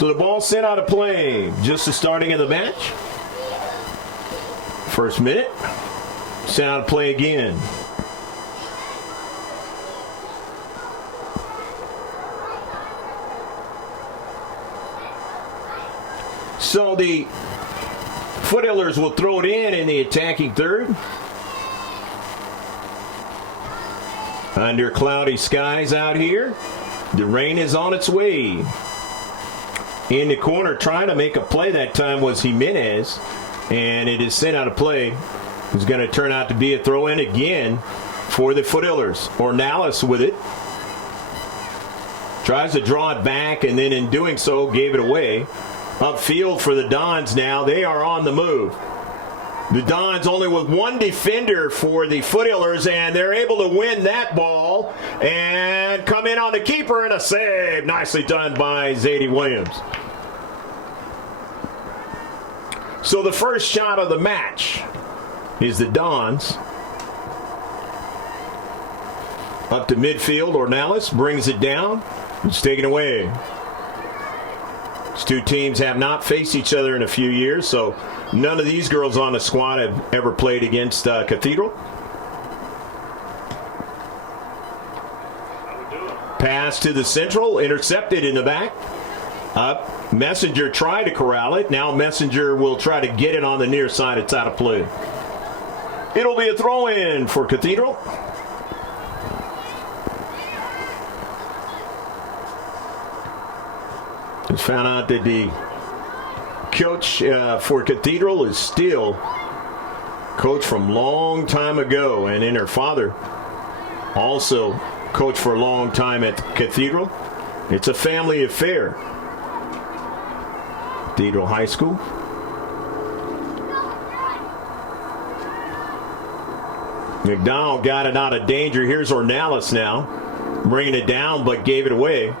So the ball sent out of play. Just the starting of the match. First minute. Sent out of play again. So the Foothillers will throw it in the attacking third. Under cloudy skies out here. The rain is on its way. In the corner trying to make a play that time was Jimenez. And it is sent out of play. It's going to turn out to be a throw in again for the Foothillers. Ornalis with it. Tries to draw it back and then in doing so gave it away. Upfield for the Dons now. They are on the move. The Dons only with one defender for the Foothillers, and they're able to win that ball and come in on the keeper and a save. Nicely done by Zadie Williams. So the first shot of the match is the Dons. Up to midfield, Ornalis brings it down. It's taken away. These two teams have not faced each other in a few years, so none of these girls on the squad have ever played against Cathedral. Pass to the central, intercepted in the back. Up, Messenger tried to corral it. Now Messenger will try to get it on the near side. It's out of play. It'll be a throw-in for Cathedral. Just found out that the coach for Cathedral is still coach from long time ago, and then her father also coached for a long time at Cathedral. It's a family affair. Cathedral High School. McDonald got it out of danger. Here's Ornalis now, bringing it down, but gave it away.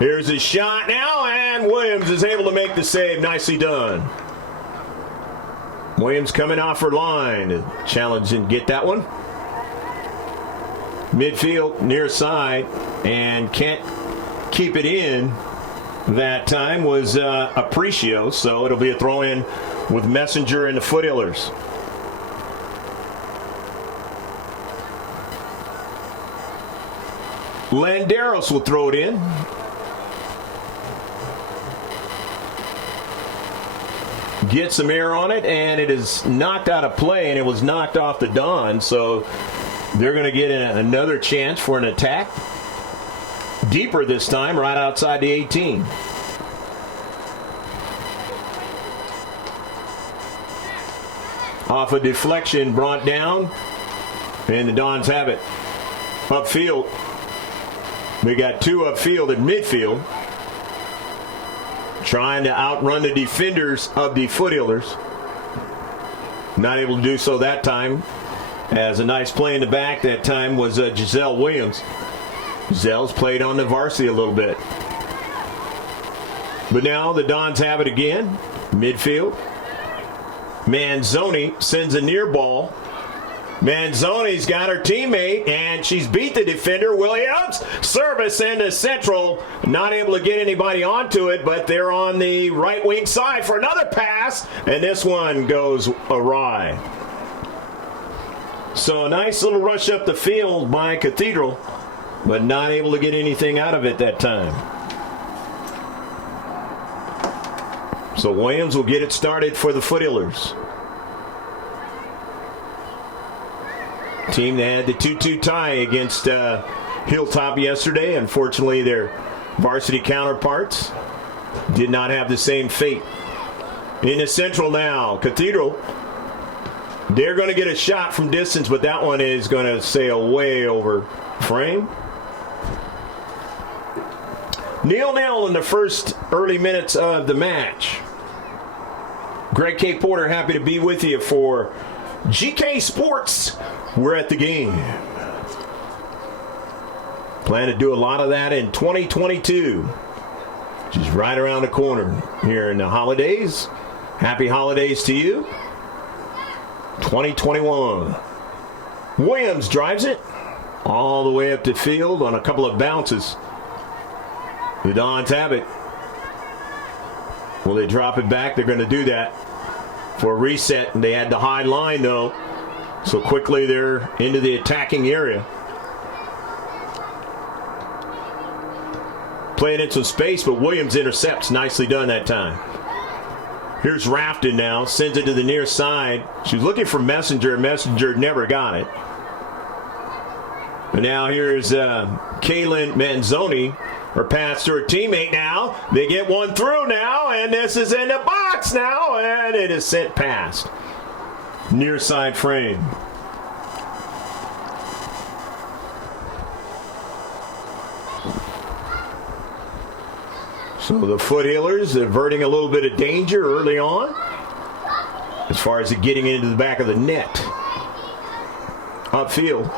Here's his shot now, and Williams is able to make the save. Nicely done. Williams coming off her line to challenge and get that one. Midfield, near side, and can't keep it in. That time was Aparicio, so it'll be a throw-in with Messenger and the Foothillers. Landeros will throw it in. Get some air on it, and it is knocked out of play, and it was knocked off the Don, so they're going to get another chance for an attack. Deeper this time, right outside the 18. Off a deflection, brought down, and the Dons have it. Upfield. We got two upfield and midfield. Trying to outrun the defenders of the Foothillers. Not able to do so that time. As a nice play in the back that time was Giselle Williams. Giselle's played on the varsity a little bit. But now the Dons have it again. Midfield. Manzoni sends a near ball. Manzoni's got her teammate, and she's beat the defender. Williams, service into central. Not able to get anybody onto it, but they're on the right wing side for another pass, and this one goes awry. So a nice little rush up the field by Cathedral, but not able to get anything out of it that time. So Williams will get it started for the Foothillers. Team that had the 2-2 tie against Hilltop yesterday. Unfortunately, their varsity counterparts did not have the same fate. In the central now, Cathedral. They're going to get a shot from distance, but that one is going to sail way over frame. 0-0 in the first early minutes of the match. Greg K. Porter, happy to be with you for GK Sports. We're at the game. Plan to do a lot of that in 2022, which is right around the corner here in the holidays. Happy holidays to you. 2021. Williams drives it all the way up the field on a couple of bounces. The Dons have it. Will they drop it back? They're going to do that for a reset. And they had the high line, though. So quickly they're into the attacking area. Playing in some space, but Williams intercepts. Nicely done that time. Here's Rafton now. Sends it to the near side. She was looking for Messenger. Messenger never got it. And now here's Kaylin Manzoni. Her pass to her teammate now. They get one through now, and this is in the box now, and it is sent past. Near side frame. So the Foothillers averting a little bit of danger early on as far as it getting into the back of the net. Upfield.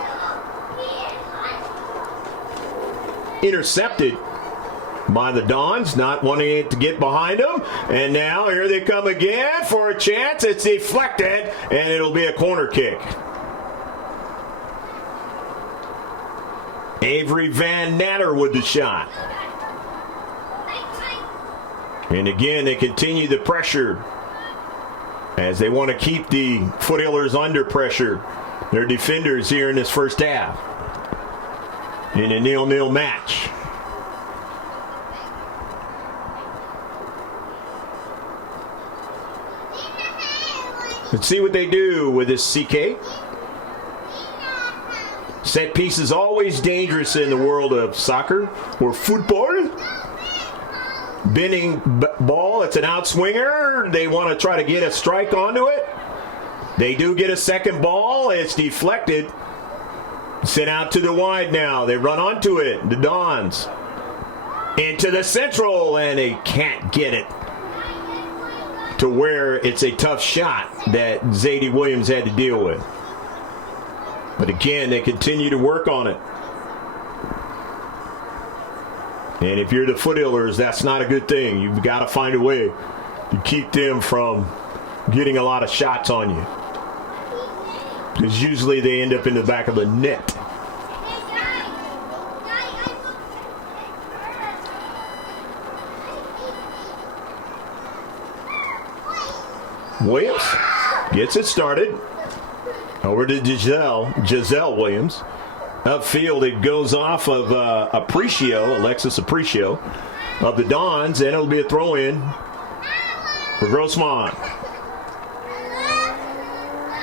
Intercepted by the Dons, not wanting it to get behind them. And now here they come again for a chance. It's deflected, and it'll be a corner kick. Avery Van Natter with the shot. And again, they continue the pressure as they want to keep the Foothillers under pressure. Their defenders here in this first half in a 0-0 match. Let's see what they do with this CK. Set piece is always dangerous in the world of soccer or football. Bending ball, it's an outswinger. They want to try to get a strike onto it. They do get a second ball. It's deflected. Sent out to the wide now. They run onto it. The Dons. Into the central, and they can't get it to where it's a tough shot that Zadie Williams had to deal with. But again, they continue to work on it. And if you're the Foothillers, that's not a good thing. You've got to find a way to keep them from getting a lot of shots on you. Because usually they end up in the back of the net. Williams gets it started. Over to Giselle Williams. Upfield, it goes off of Alexis Apprecio of the Dons, and it'll be a throw-in for Grossmont.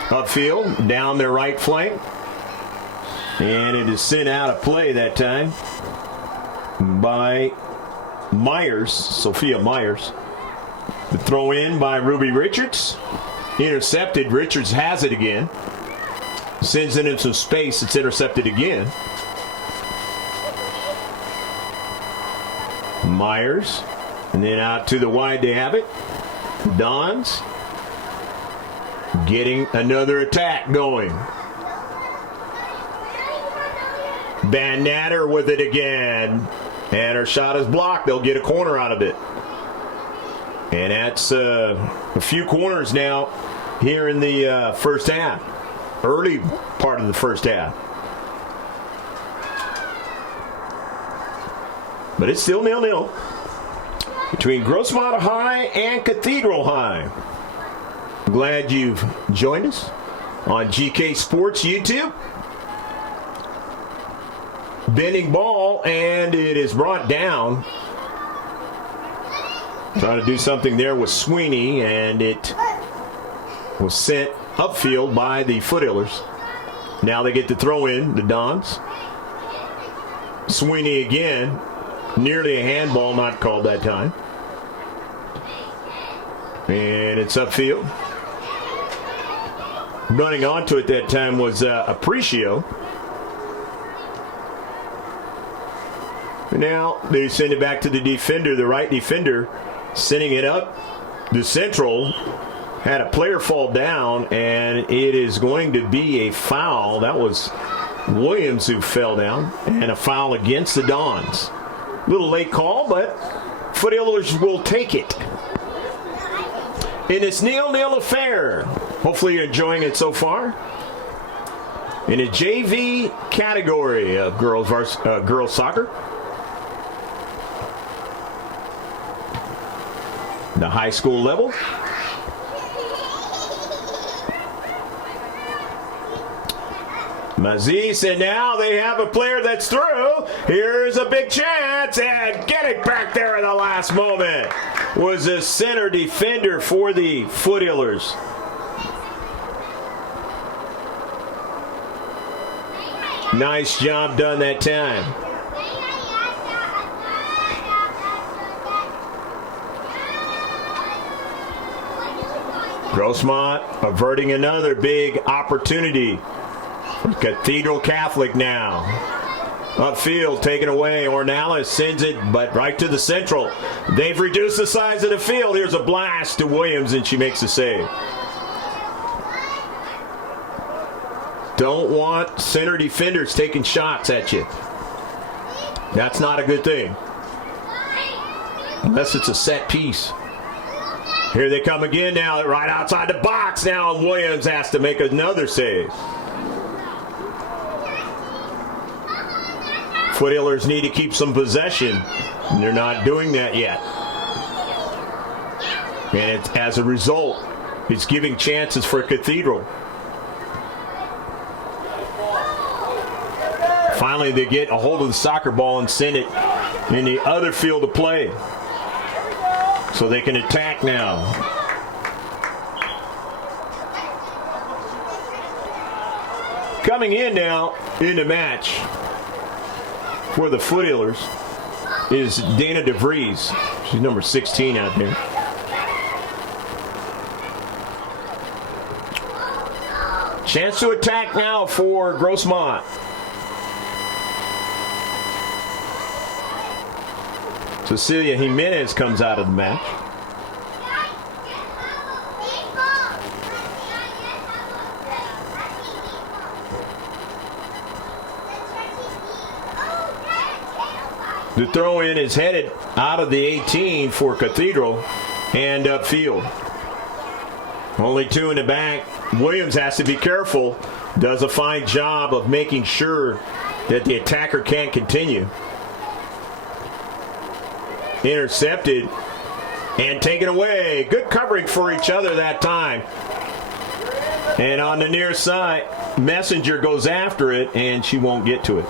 Upfield, down their right flank. And it is sent out of play that time by Myers, Sophia Myers. The throw-in by Ruby Richards. Intercepted. Richards has it again. Sends it in some space. It's intercepted again. Myers. And then out to the wide they have it. Dons. Getting another attack going. Van Natter with it again. And her shot is blocked. They'll get a corner out of it. And that's a few corners now here in the first half. Early part of the first half. But it's still 0-0 between Grossmont High and Cathedral High. I'm glad you've joined us on GK Sports YouTube. Bending ball, and it is brought down. Trying to do something there with Sweeney, and it was sent upfield by the Foothillers. Now they get to throw in the Dons. Sweeney again. Nearly a handball, not called that time. And it's upfield. Running onto it that time was Apprecio. Now they send it back to the defender, the right defender, sending it up the central. Had a player fall down, and it is going to be a foul. That was Williams who fell down, and a foul against the Dons. A little late call, but Foothillers will take it. In this 0-0 affair, hopefully you're enjoying it so far. In a JV category of girls soccer. the high school level. Maziz, and now they have a player that's through. Here's a big chance, and get it back there in the last moment was a center defender for the Foothillers. Nice job done that time. Grossmont averting another big opportunity. Cathedral Catholic now. Upfield, taken away. Ornelas sends it, but right to the central. They've reduced the size of the field. Here's a blast to Williams, and she makes the save. Don't want center defenders taking shots at you. That's not a good thing. Unless it's a set piece. Here they come again now, right outside the box now, and Williams has to make another save. Foothillers need to keep some possession, and they're not doing that yet. And as a result, it's giving chances for Cathedral. Finally, they get a hold of the soccer ball and send it in the other field of play. So they can attack now. Coming in now in the match for the Foothillers is Dana DeVries. She's number 16 out there. Chance to attack now for Grossmont. Cecilia Jimenez comes out of the match. The throw-in is headed out of the 18 for Cathedral and upfield. Only two in the back. Williams has to be careful. Does a fine job of making sure that the attacker can't continue. Intercepted and taken away. Good covering for each other that time. And on the near side, Messenger goes after it, and she won't get to it.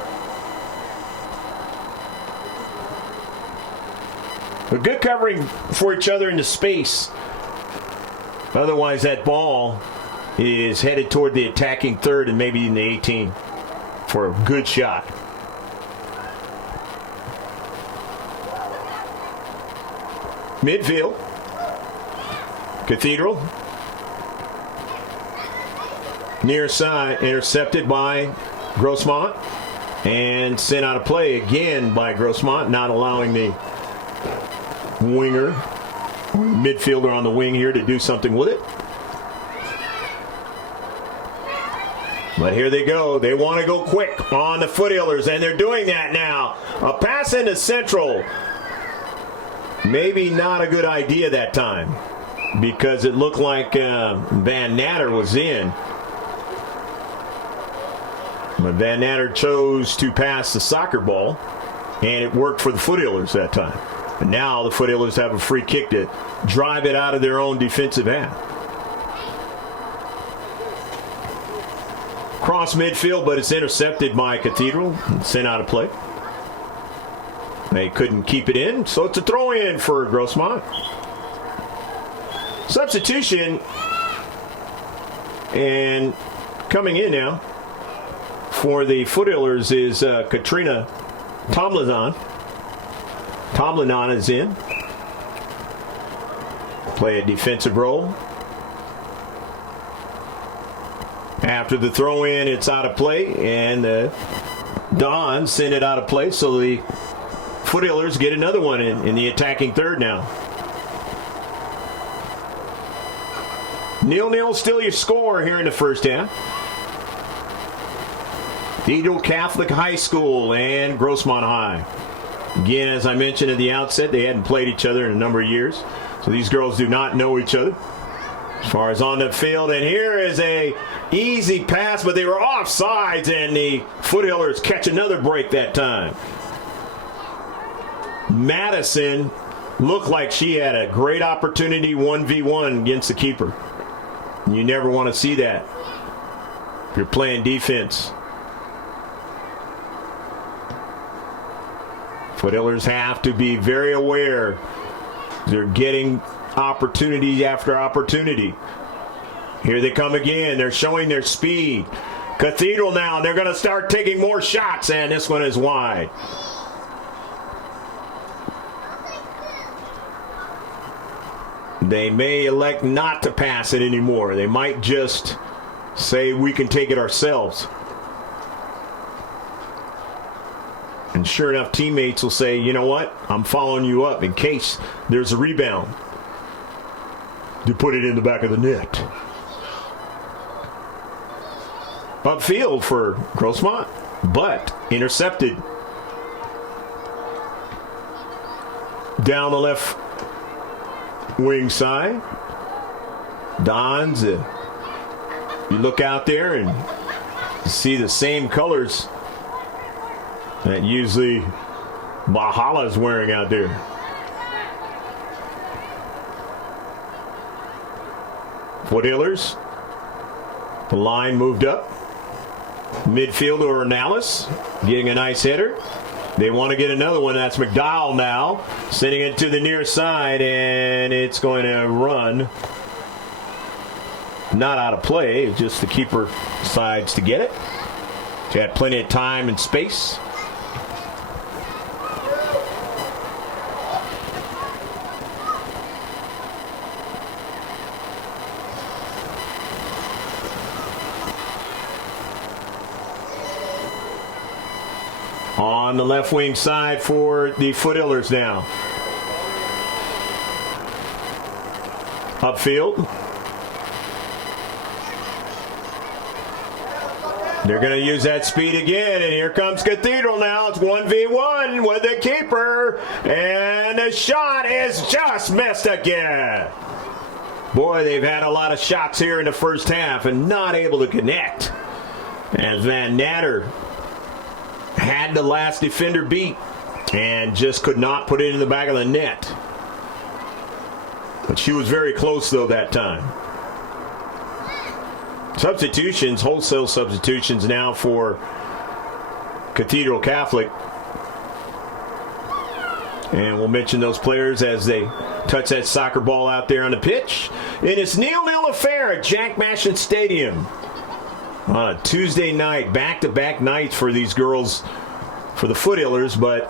A good covering for each other into space. Otherwise, that ball is headed toward the attacking third and maybe in the 18 for a good shot. Midfield. Cathedral. Near side, intercepted by Grossmont and sent out of play again by Grossmont, not allowing the winger, midfielder on the wing here to do something with it. But here they go. They want to go quick on the Foothillers, and they're doing that now. A pass into central. Maybe not a good idea that time because it looked like Van Natter was in. But Van Natter chose to pass the soccer ball, and it worked for the Foothillers that time. And now the Foothillers have a free kick to drive it out of their own defensive half. Cross midfield, but it's intercepted by Cathedral and sent out of play. They couldn't keep it in, so it's a throw-in for Grossmont. Substitution, and coming in now for the Foothillers is Katrina Tomlinon. Tomlinon is in. Play a defensive role. After the throw-in, it's out of play, and the Dons send it out of play, so the Foothillers get another one in the attacking third now. 0-0 still your score here in the first half. Cathedral Catholic High School and Grossmont High. Again, as I mentioned at the outset, they hadn't played each other in a number of years. So these girls do not know each other. As far as on the field, and here is a easy pass, but they were offsides, and the Foothillers catch another break that time. Madison looked like she had a great opportunity 1v1 against the keeper. You never want to see that if you're playing defense. Foothillers have to be very aware. They're getting opportunity after opportunity. Here they come again. They're showing their speed. Cathedral now. They're going to start taking more shots, and this one is wide. They may elect not to pass it anymore. They might just say we can take it ourselves. And sure enough, teammates will say, you know what? I'm following you up in case there's a rebound. To put it in the back of the net. Upfield for Grossmont, but intercepted. Down the left wing side. Dons, you look out there and see the same colors that usually Bahala's wearing out there. Foothillers. The line moved up. Midfielder Ornalis getting a nice header. They want to get another one. That's McDowell now. Sending it to the near side, and it's going to run. Not out of play, just the keeper decides to get it. She had plenty of time and space. On the left wing side for the Foothillers now. Upfield. They're going to use that speed again, and here comes Cathedral now. It's 1v1 with the keeper, and the shot is just missed again. Boy, they've had a lot of shots here in the first half and not able to connect. As Van Natter had the last defender beat and just could not put it in the back of the net. But she was very close, though, that time. Substitutions, wholesale substitutions now for Cathedral Catholic. And we'll mention those players as they touch that soccer ball out there on the pitch. And it's 0-0 affair at Jack Mashin Stadium. On a Tuesday night, back-to-back nights for these girls, for the Foothillers, but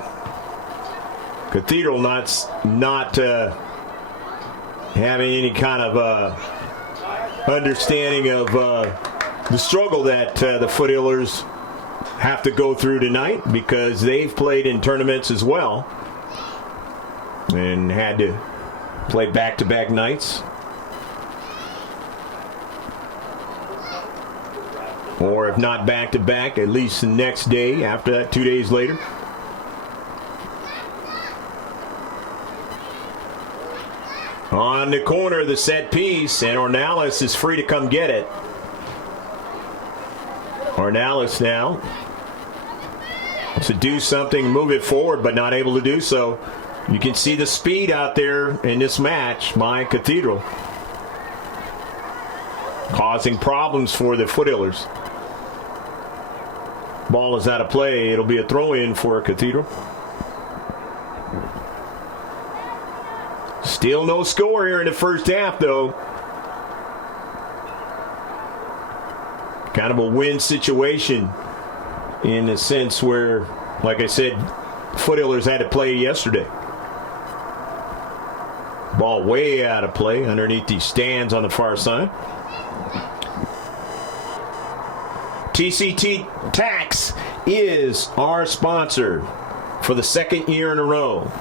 Cathedral not having any kind of understanding of the struggle that the Foothillers have to go through tonight, because they've played in tournaments as well and had to play back-to-back nights. Or if not back-to-back, at least the next day after that, 2 days later. On the corner, the set piece, and Ornalis is free to come get it. Ornalis now to do something, move it forward, but not able to do so. You can see the speed out there in this match by Cathedral, causing problems for the Foothillers. Ball is out of play. It'll be a throw-in for Cathedral. Still no score here in the first half, though. Kind of a win situation in the sense where, like I said, Foothillers had to play yesterday. Ball way out of play underneath these stands on the far side. TCT Tax is our sponsor for the second year in a row.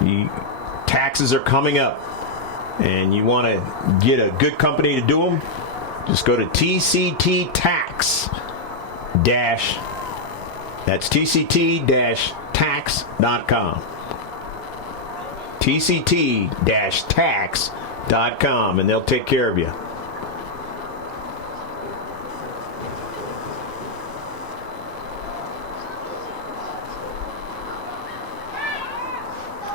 The taxes are coming up, and you want to get a good company to do them, just go to TCT Tax dash, that's TCT-tax.com. TCT-tax.com, and they'll take care of you.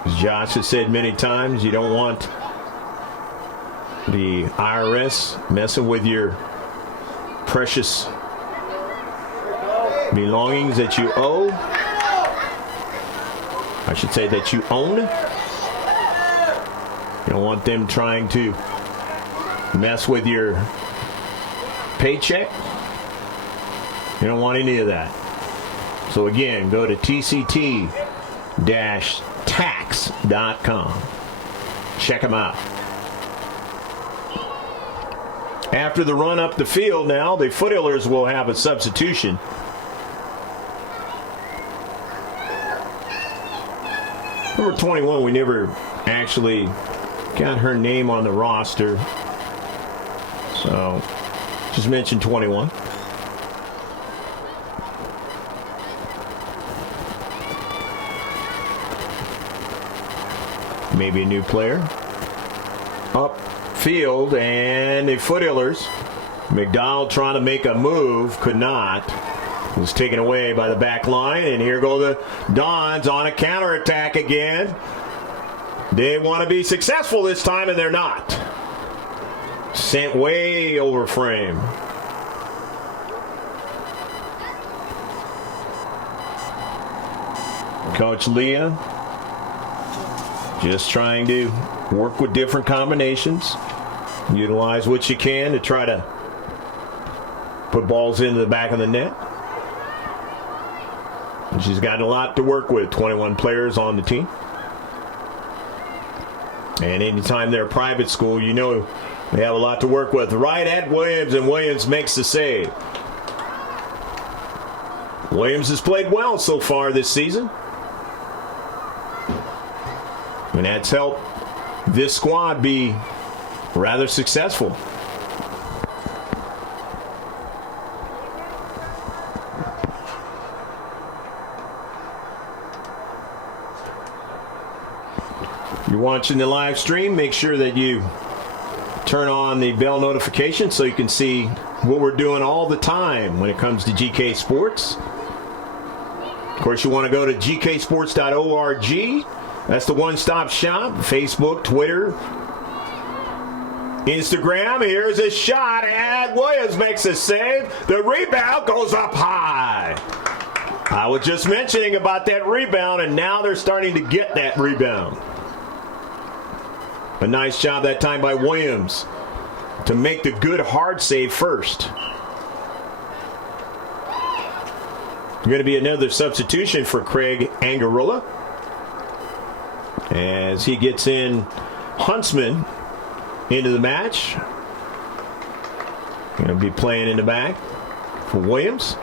As Josh has said many times, you don't want the IRS messing with your precious belongings that you owe. I should say that you own. You don't want them trying to mess with your paycheck. You don't want any of that. So again, go to tct-tax.com. Check them out. After the run up the field now, the Foothillers will have a substitution. Number 21, we never actually got her name on the roster. So, just mentioned 21. Maybe a new player. Upfield, and the Foothillers. McDowell trying to make a move, could not. Was taken away by the back line, and here go the Dons on a counterattack again. They want to be successful this time, and they're not. Sent way over frame. Coach Leah just trying to work with different combinations. Utilize what you can to try to put balls into the back of the net. And she's got a lot to work with. 21 players on the team. And anytime they're a private school, you know they have a lot to work with. Right at Williams, and Williams makes the save. Williams has played well so far this season. And that's helped this squad be rather successful. If you're watching the live stream, make sure that you turn on the bell notification so you can see what we're doing all the time when it comes to GK Sports. Of course, you want to go to gksports.org. That's the one-stop shop. Facebook, Twitter, Instagram. Here's a shot, and Williams makes a save. The rebound goes up high. I was just mentioning about that rebound, and now they're starting to get that rebound. A nice job that time by Williams to make the good hard save first. Going to be another substitution for Craig Angarola as he gets in Huntsman into the match. Going to be playing in the back for Williams.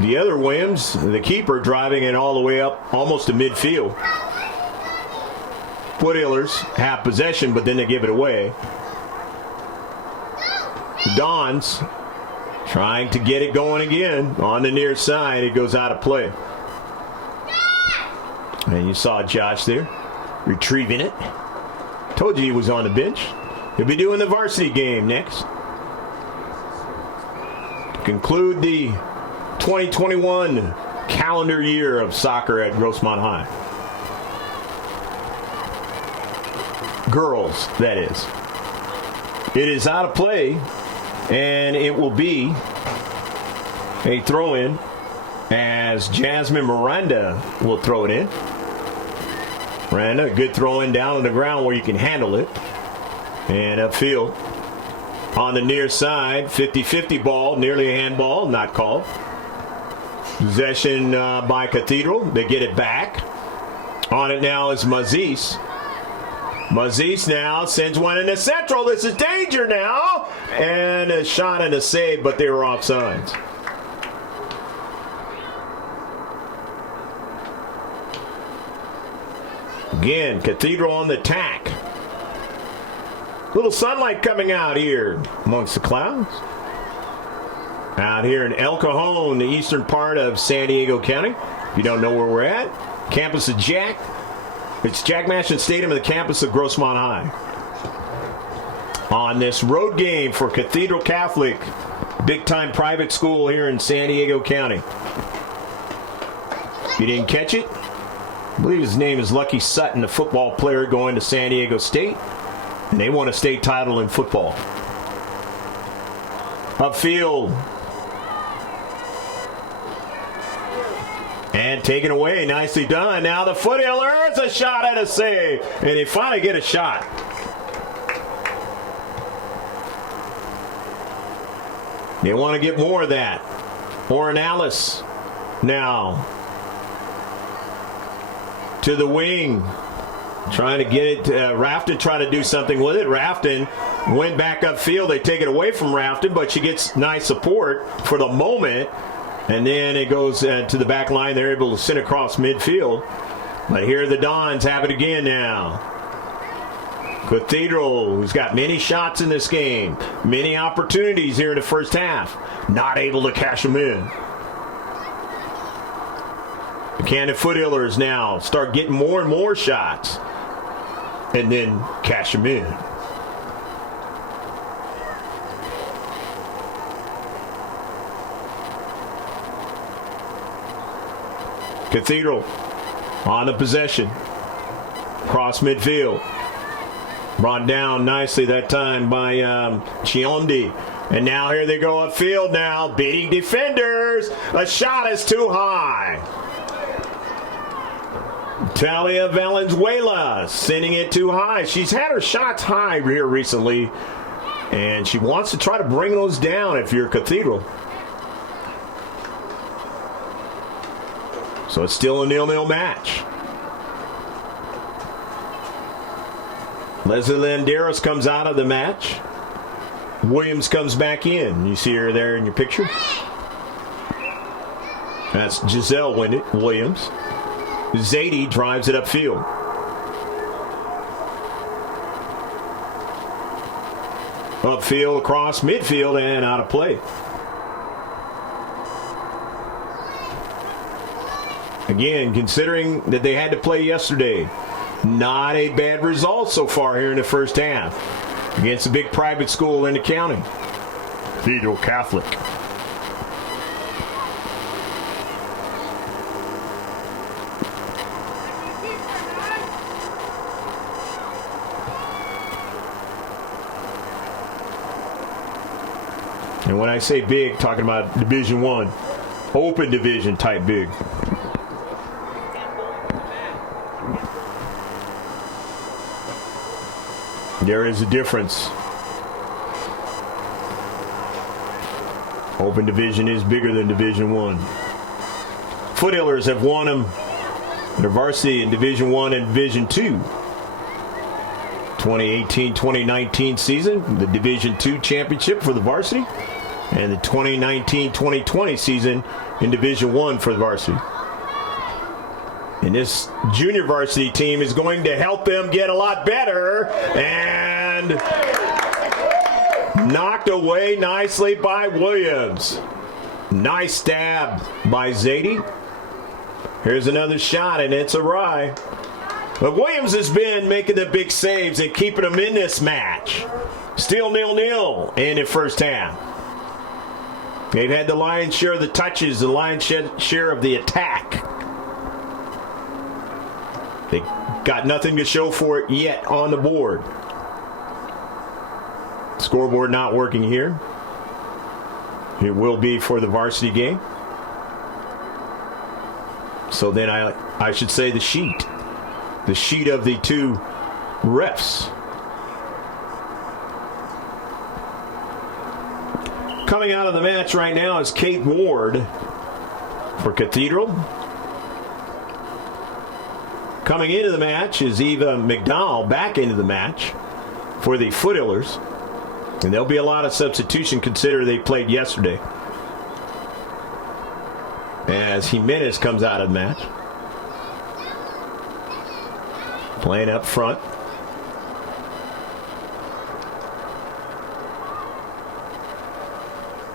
The other Williams, the keeper, driving it all the way up almost to midfield. Foothillers have possession, but then they give it away. The Dons trying to get it going again on the near side. It goes out of play. And you saw Josh there retrieving it. Told you he was on the bench. He'll be doing the varsity game next. To conclude the 2021 calendar year of soccer at Grossmont High. Girls, that is. It is out of play, and it will be a throw-in as Jasmine Miranda will throw it in. Miranda, a good throw-in down on the ground where you can handle it. And upfield on the near side, 50-50 ball, nearly a handball, not called. Possession by Cathedral. They get it back. On it now is Maziz. Maziz now sends one in the central. This is danger now. And a shot and a save, but they were offsides. Again, Cathedral on the tack. Little sunlight coming out here amongst the clouds. Out here in El Cajon, the eastern part of San Diego County. If you don't know where we're at, campus of Jack. It's Jack Manchin Stadium and the campus of Grossmont High. On this road game for Cathedral Catholic, big-time private school here in San Diego County. You didn't catch it? I believe his name is Lucky Sutton, a football player going to San Diego State. And they won a state title in football. Upfield. And taken away. Nicely done. Now the Foothillers, a shot and a save. And they finally get a shot. They want to get more of that. Ornelas now to the wing. Trying to get it. Rafton trying to do something with it. Rafton went back upfield. They take it away from Rafton, but she gets nice support for the moment. And then it goes to the back line. They're able to send across midfield. But here the Dons have it again now. Cathedral, who's got many shots in this game, many opportunities here in the first half, not able to cash them in. The Cannon Foothillers now start getting more and more shots and then cash them in. Cathedral on the possession. Cross midfield. Brought down nicely that time by Chiondi. And now here they go upfield now. Beating defenders. A shot is too high. Talia Valenzuela sending it too high. She's had her shots high here recently. And she wants to try to bring those down if you're Cathedral. So it's still a 0-0 match. Leslie Landeros comes out of the match. Williams comes back in. You see her there in your picture? That's Giselle Williams. Zadie drives it upfield. Upfield, across midfield, and out of play. Again, considering that they had to play yesterday, not a bad result so far here in the first half against a big private school in the county, Cathedral Catholic. And when I say big, talking about Division I, open division type big. There is a difference. Open division is bigger than Division I. Foothillers have won them, their varsity in Division I and Division II. 2018-2019 season, the Division II championship for the varsity, and the 2019-2020 season in Division I for the varsity. And this junior varsity team is going to help them get a lot better. And knocked away nicely by Williams. Nice stab by Zadie. Here's another shot, and it's awry. But Williams has been making the big saves and keeping them in this match. Still 0-0 in the first half. They've had the lion's share of the touches, the lion's share of the attack. They got nothing to show for it yet on the board. Scoreboard not working here. It will be for the varsity game. So then I should say the sheet. The sheet of the two refs. Coming out of the match right now is Kate Ward for Cathedral. Coming into the match is Eva McDowell back into the match for the Foothillers. And there'll be a lot of substitution considering they played yesterday. As Jimenez comes out of the match. Playing up front.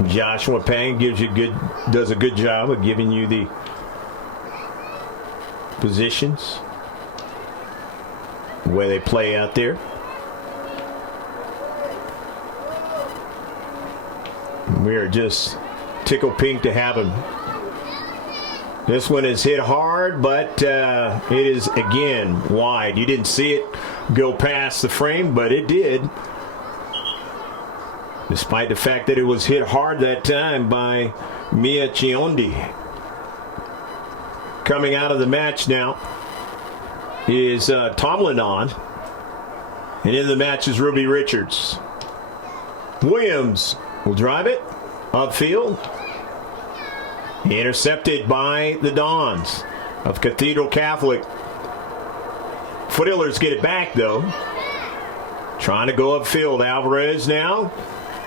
Joshua Pang does a good job of giving you the positions, the way they play out there. We are just tickled pink to have him This one is hit hard, but it is, again, wide. You didn't see it go past the frame, but it did. Despite the fact that it was hit hard that time by Mia Chiondi. Coming out of the match now is Tomlin on. And in the match is Ruby Richards. Williams will drive it upfield. Intercepted by the Dons of Cathedral Catholic. Foothillers get it back, though. Trying to go upfield. Alvarez now.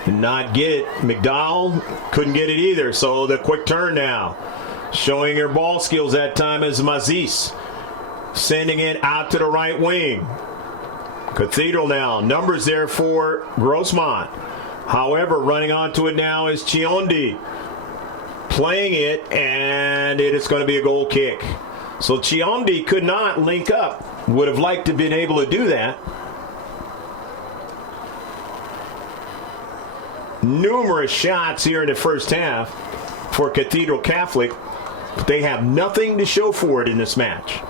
Did not get it. McDowell couldn't get it either. So the quick turn now. Showing her ball skills that time is Mazis. Sending it out to the right wing. Cathedral now. Numbers there for Grossmont. However, running onto it now is Chiondi. Playing it, and it is going to be a goal kick. So Chiondi could not link up. Would have liked to have been able to do that. Numerous shots here in the first half for Cathedral Catholic. But they have nothing to show for it in this match.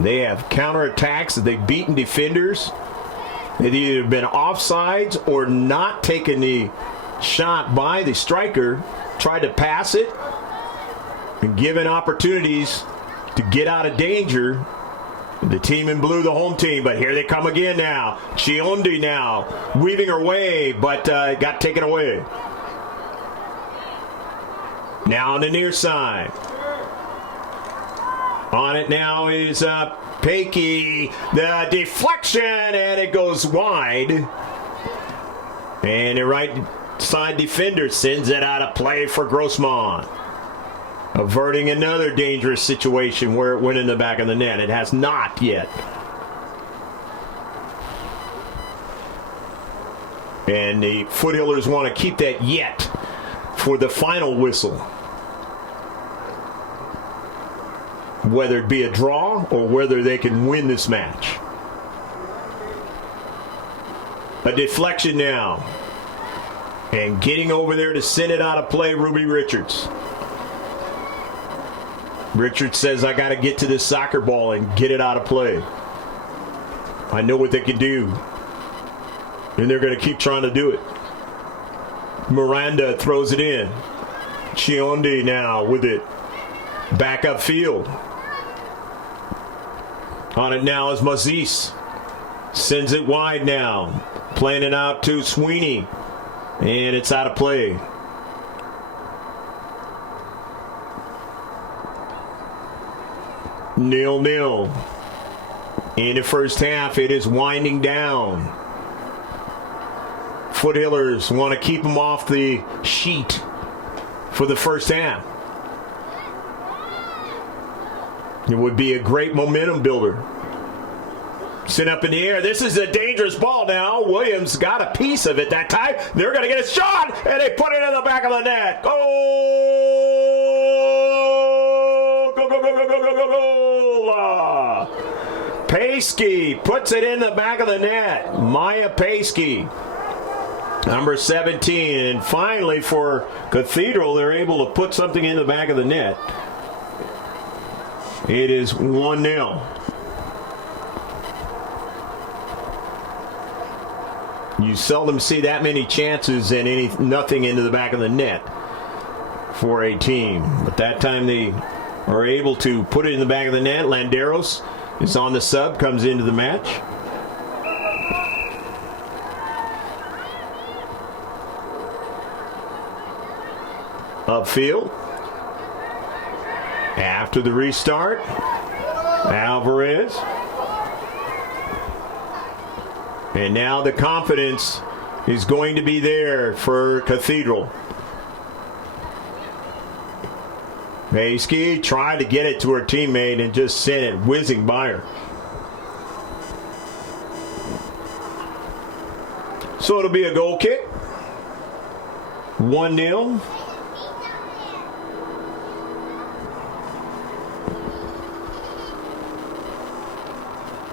They have counterattacks. They've beaten defenders. They've either been offsides or not taken the shot by the striker. Tried to pass it and given opportunities to get out of danger. The team in blue, the home team, but here they come again now. Chiondi now weaving her way, but got taken away. Now on the near side. On it now is Pakey. The deflection, and it goes wide. And the right side defender sends it out of play for Grossmont. Averting another dangerous situation where it went in the back of the net. It has not yet. And the Foothillers want to keep that yet for the final whistle. Whether it be a draw or whether they can win this match. A deflection now. And getting over there to send it out of play, Ruby Richards. Richards says, I got to get to this soccer ball and get it out of play. I know what they can do. And they're going to keep trying to do it. Miranda throws it in. Chiondi now with it. Back upfield. On it now is Mazis. Sends it wide now. Playing it out to Sweeney. And it's out of play. Nil-nil. In the first half, it is winding down. Foothillers want to keep them off the sheet for the first half. It would be a great momentum builder. Sent up in the air. This is a dangerous ball now. Williams got a piece of it that time. They're going to get a shot, and they put it in the back of the net. Goal! Go, go, go, go, go, go, go, go! Paskey puts it in the back of the net. Maya Paskey, number 17. And finally for Cathedral, they're able to put something in the back of the net. It is 1-0. You seldom see that many chances and nothing into the back of the net for a team. But that time they are able to put it in the back of the net. Landeros is on the sub, comes into the match. Upfield. After the restart, Alvarez. And now the confidence is going to be there for Cathedral. Paskey tried to get it to her teammate and just sent it whizzing by her. So it'll be a goal kick. 1-0.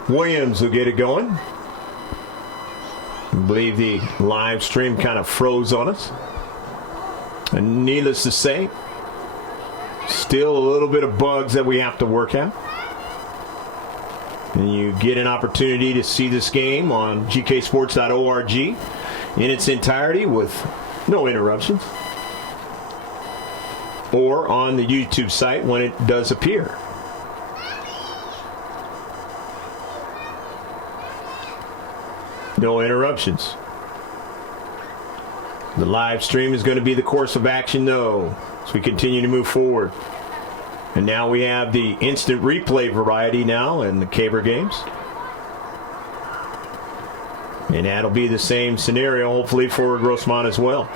Williams will get it going. I believe the live stream kind of froze on us. And needless to say, still a little bit of bugs that we have to work out. And you get an opportunity to see this game on gksports.org in its entirety with no interruptions, or on the YouTube site when it does appear. No interruptions. The live stream is going to be the course of action, though, as we continue to move forward. And now we have the instant replay variety now in the Caber games. And that'll be the same scenario, hopefully, for Grossmont as well.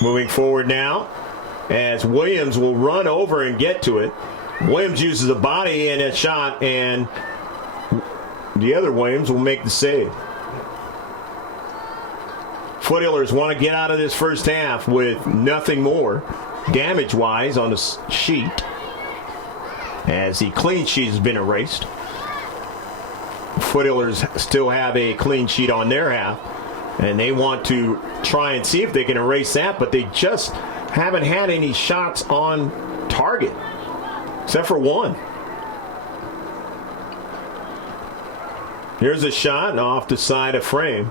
Moving forward now, as Williams will run over and get to it. Williams uses a body and a shot, and the other Williams will make the save. Foothillers want to get out of this first half with nothing more damage-wise on the sheet, as the clean sheet has been erased. Foothillers still have a clean sheet on their half, and they want to try and see if they can erase that, but they just haven't had any shots on target, except for one. Here's a shot off the side of frame.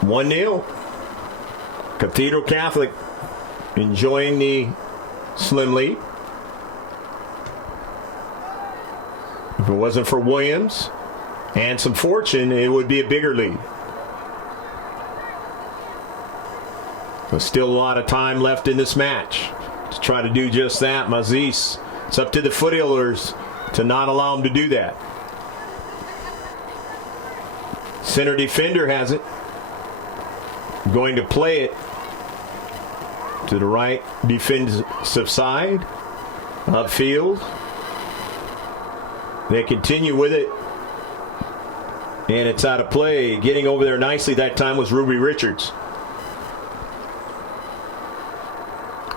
One 0. Cathedral Catholic enjoying the slim lead. If it wasn't for Williams and some fortune, it would be a bigger lead. There's still a lot of time left in this match to try to do just that. Maziz, it's up to the Foothillers to not allow them to do that. Center defender has it. Going to play it to the right defensive side. Upfield. They continue with it. And it's out of play. Getting over there nicely that time was Ruby Richards.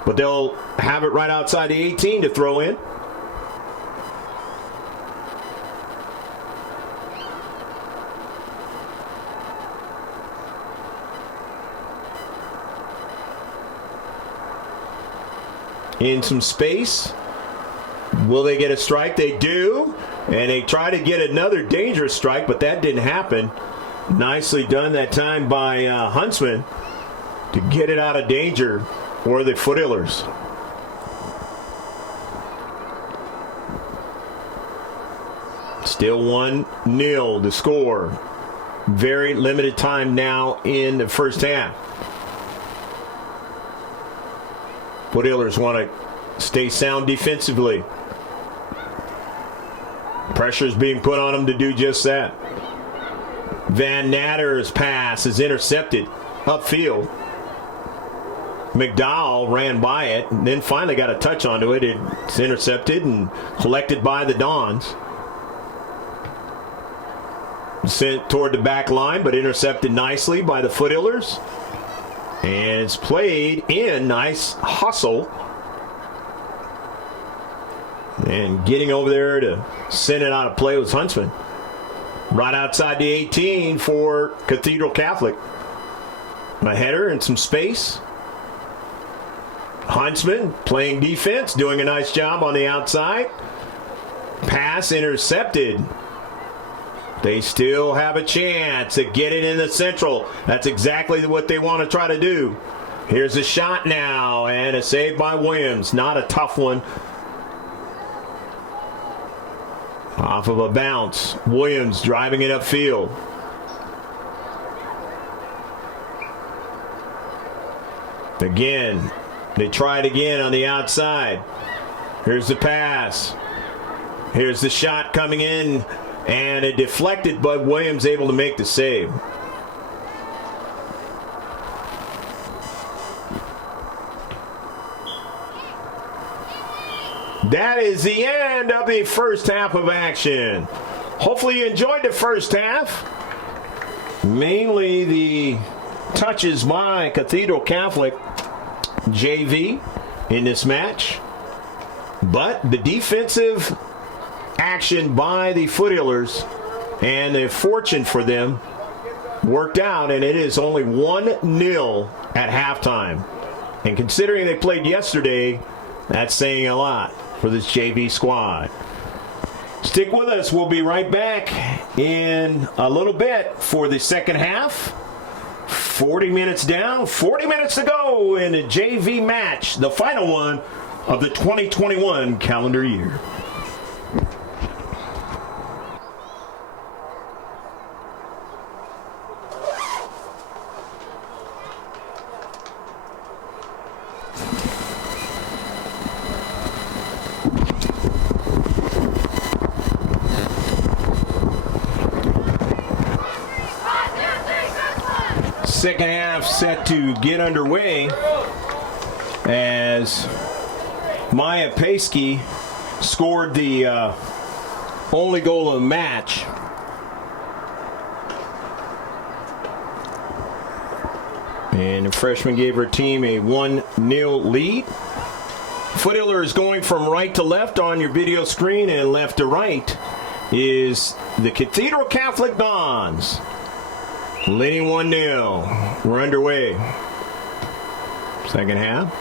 But they'll have it right outside the 18 to throw in. In some space. Will they get a strike? They do. And they try to get another dangerous strike, but that didn't happen. Nicely done that time by Huntsman to get it out of danger for the Foothillers. Still 1-0 to score. Very limited time now in the first half. Foothillers want to stay sound defensively. Pressure is being put on them to do just that. Van Natter's pass is intercepted upfield. McDowell ran by it and then finally got a touch onto it. It's intercepted and collected by the Dons. Sent toward the back line, but intercepted nicely by the Foothillers. And it's played in. Nice hustle. And getting over there to send it out of play was Huntsman. Right outside the 18 for Cathedral Catholic. A header and some space. Huntsman playing defense, doing a nice job on the outside. Pass intercepted. They still have a chance to get it in the central. That's exactly what they want to try to do. Here's a shot now, and a save by Williams. Not a tough one. Off of a bounce. Williams driving it upfield. Again, they try it again on the outside. Here's the pass. Here's the shot coming in. And it deflected, but Williams able to make the save. That is the end of the first half of action. Hopefully you enjoyed the first half. Mainly the touches by Cathedral Catholic JV in this match. But the defensive action by the Foothillers And the fortune for them worked out, and it is only 1-0 at halftime. And considering they played yesterday, that's saying a lot for this JV squad. Stick with us. We'll be right back in a little bit for the second half. 40 minutes down, 40 minutes to go in the JV match, the final one of the 2021 calendar year. Second half set to get underway as Maya Paskey scored the only goal of the match. And the freshman gave her team a 1-0 lead. Foothillers going from right to left on your video screen, and left to right is the Cathedral Catholic Dons. Leading 1-0. We're underway. Second half.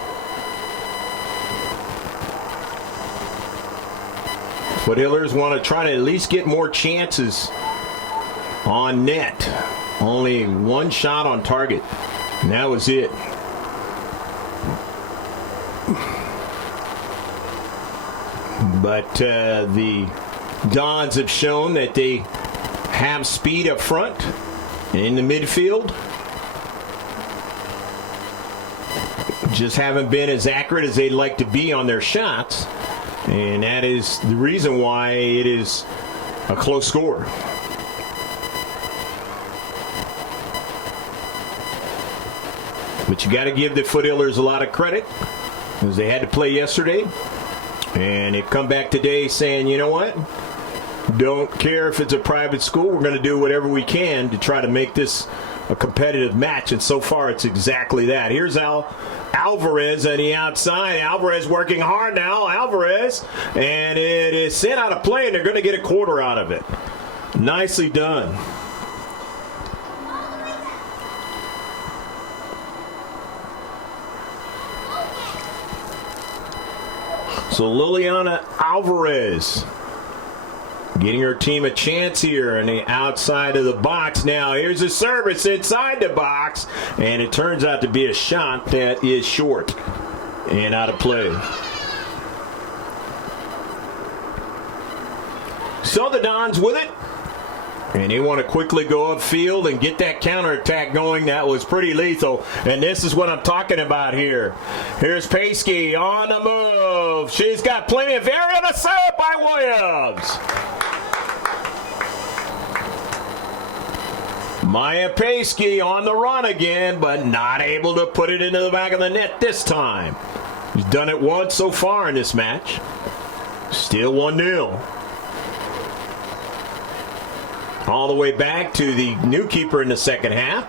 Foothillers want to try to at least get more chances on net. Only one shot on target. And that was it. But the Dons have shown that they have speed up front. In the midfield, just haven't been as accurate as they'd like to be on their shots, and that is the reason why it is a close score. But you got to give the Foothillers a lot of credit, because they had to play yesterday, and they've come back today saying, you know what? Don't care if it's a private school. We're going to do whatever we can to try to make this a competitive match. And so far, it's exactly that. Here's Alvarez on the outside. Alvarez working hard now. Alvarez. And it is sent out of play, and they're going to get a quarter out of it. Nicely done. So Liliana Alvarez getting her team a chance here on the outside of the box. Now here's a service inside the box, and it turns out to be a shot that is short and out of play. So the Dons with it, and they want to quickly go upfield and get that counterattack going. That was pretty lethal, and this is what I'm talking about here. Here's Paskey on the move. She's got plenty of area to serve by Williams. Maya Paskey on the run again, but not able to put it into the back of the net this time. He's done it once so far in this match. Still 1-0. All the way back to the new keeper in the second half.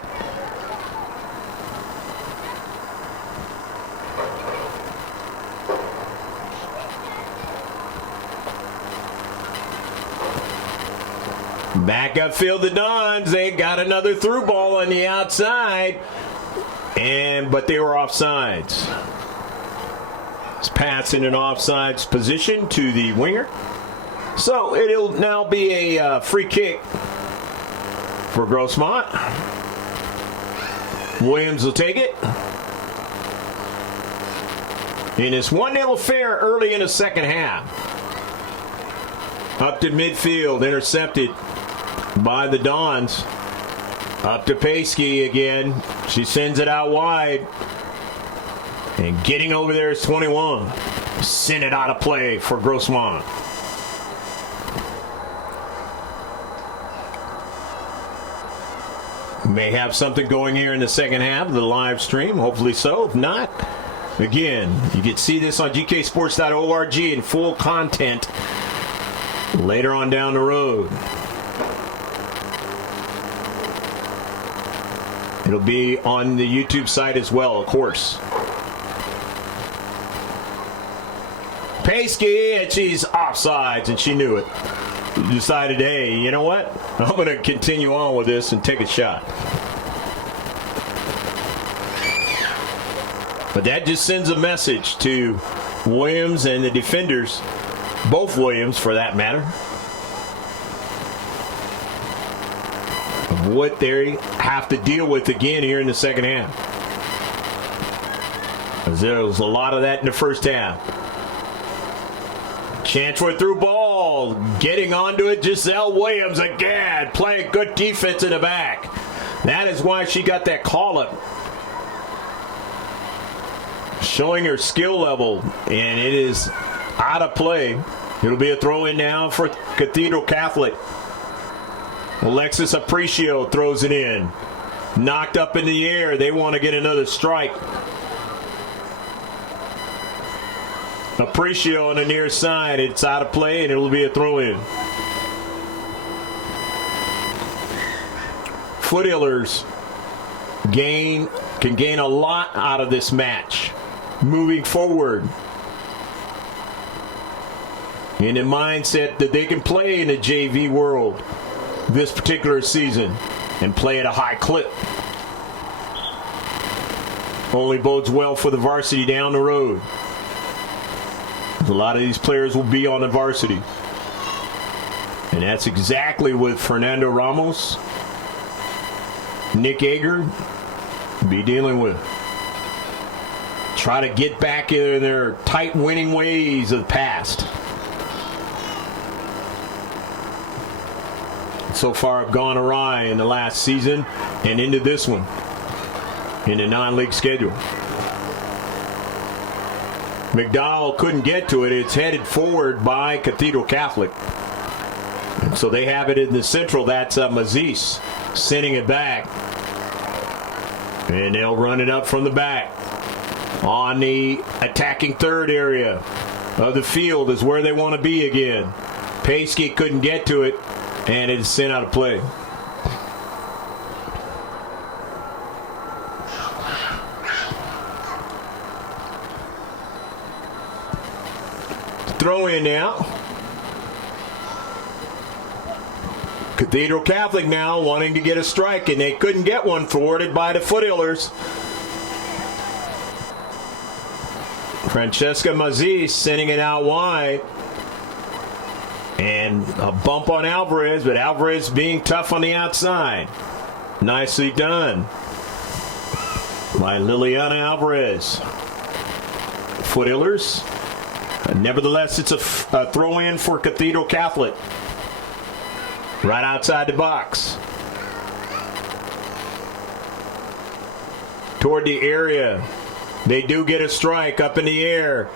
Back upfield the Dons. They got another through ball on the outside. But they were offsides. It's pass in an offsides position to the winger. So it'll now be a free kick for Grossmont. Williams will take it. And it's 1-0 affair early in the second half. Up to midfield, intercepted by the Dons. Up to Paskey again. She sends it out wide. And getting over there is 21. Send it out of play for Grossmont. May have something going here in the second half of the live stream. Hopefully so. If not, again, you can see this on gksports.org in full content later on down the road. It'll be on the YouTube site as well, of course. Paskey, and she's offsides, and she knew it. decided, hey, you know what? I'm going to continue on with this and take a shot. But that just sends a message to Williams and the defenders, both Williams for that matter, of what they have to deal with again here in the second half. Because there was a lot of that in the first half. Chance for a through ball. Getting onto it, Giselle Williams again, playing good defense in the back. That is why she got that call-up. Showing her skill level, and it is out of play. It'll be a throw-in now for Cathedral Catholic. Alexis Aparicio throws it in. Knocked up in the air. They want to get another strike. Aparicio on the near side. It's out of play, and it will be a throw-in. Foothillers can gain a lot out of this match moving forward, in the mindset that they can play in the JV world this particular season and play at a high clip. Only bodes well for the varsity down the road. A lot of these players will be on the varsity, and that's exactly what Fernando Ramos, Nick Ager be dealing with. Try to get back in their tight winning ways of the past. So far have gone awry in the last season and into this one in the non-league schedule. McDowell couldn't get to it. It's headed forward by Cathedral Catholic. And so they have it in the central. That's Mazis sending it back. And they'll run it up from the back. On the attacking third area of the field is where they want to be again. Paskey couldn't get to it, and it's sent out of play. Throw in now. Cathedral Catholic now wanting to get a strike, and they couldn't get one, thwarted by the Foothillers. Francesca Mazis sending it out wide. And a bump on Alvarez, but Alvarez being tough on the outside. Nicely done by Liliana Alvarez. Foothillers. Nevertheless, it's a throw-in for Cathedral Catholic. Right outside the box. Toward the area. They do get a strike up in the air.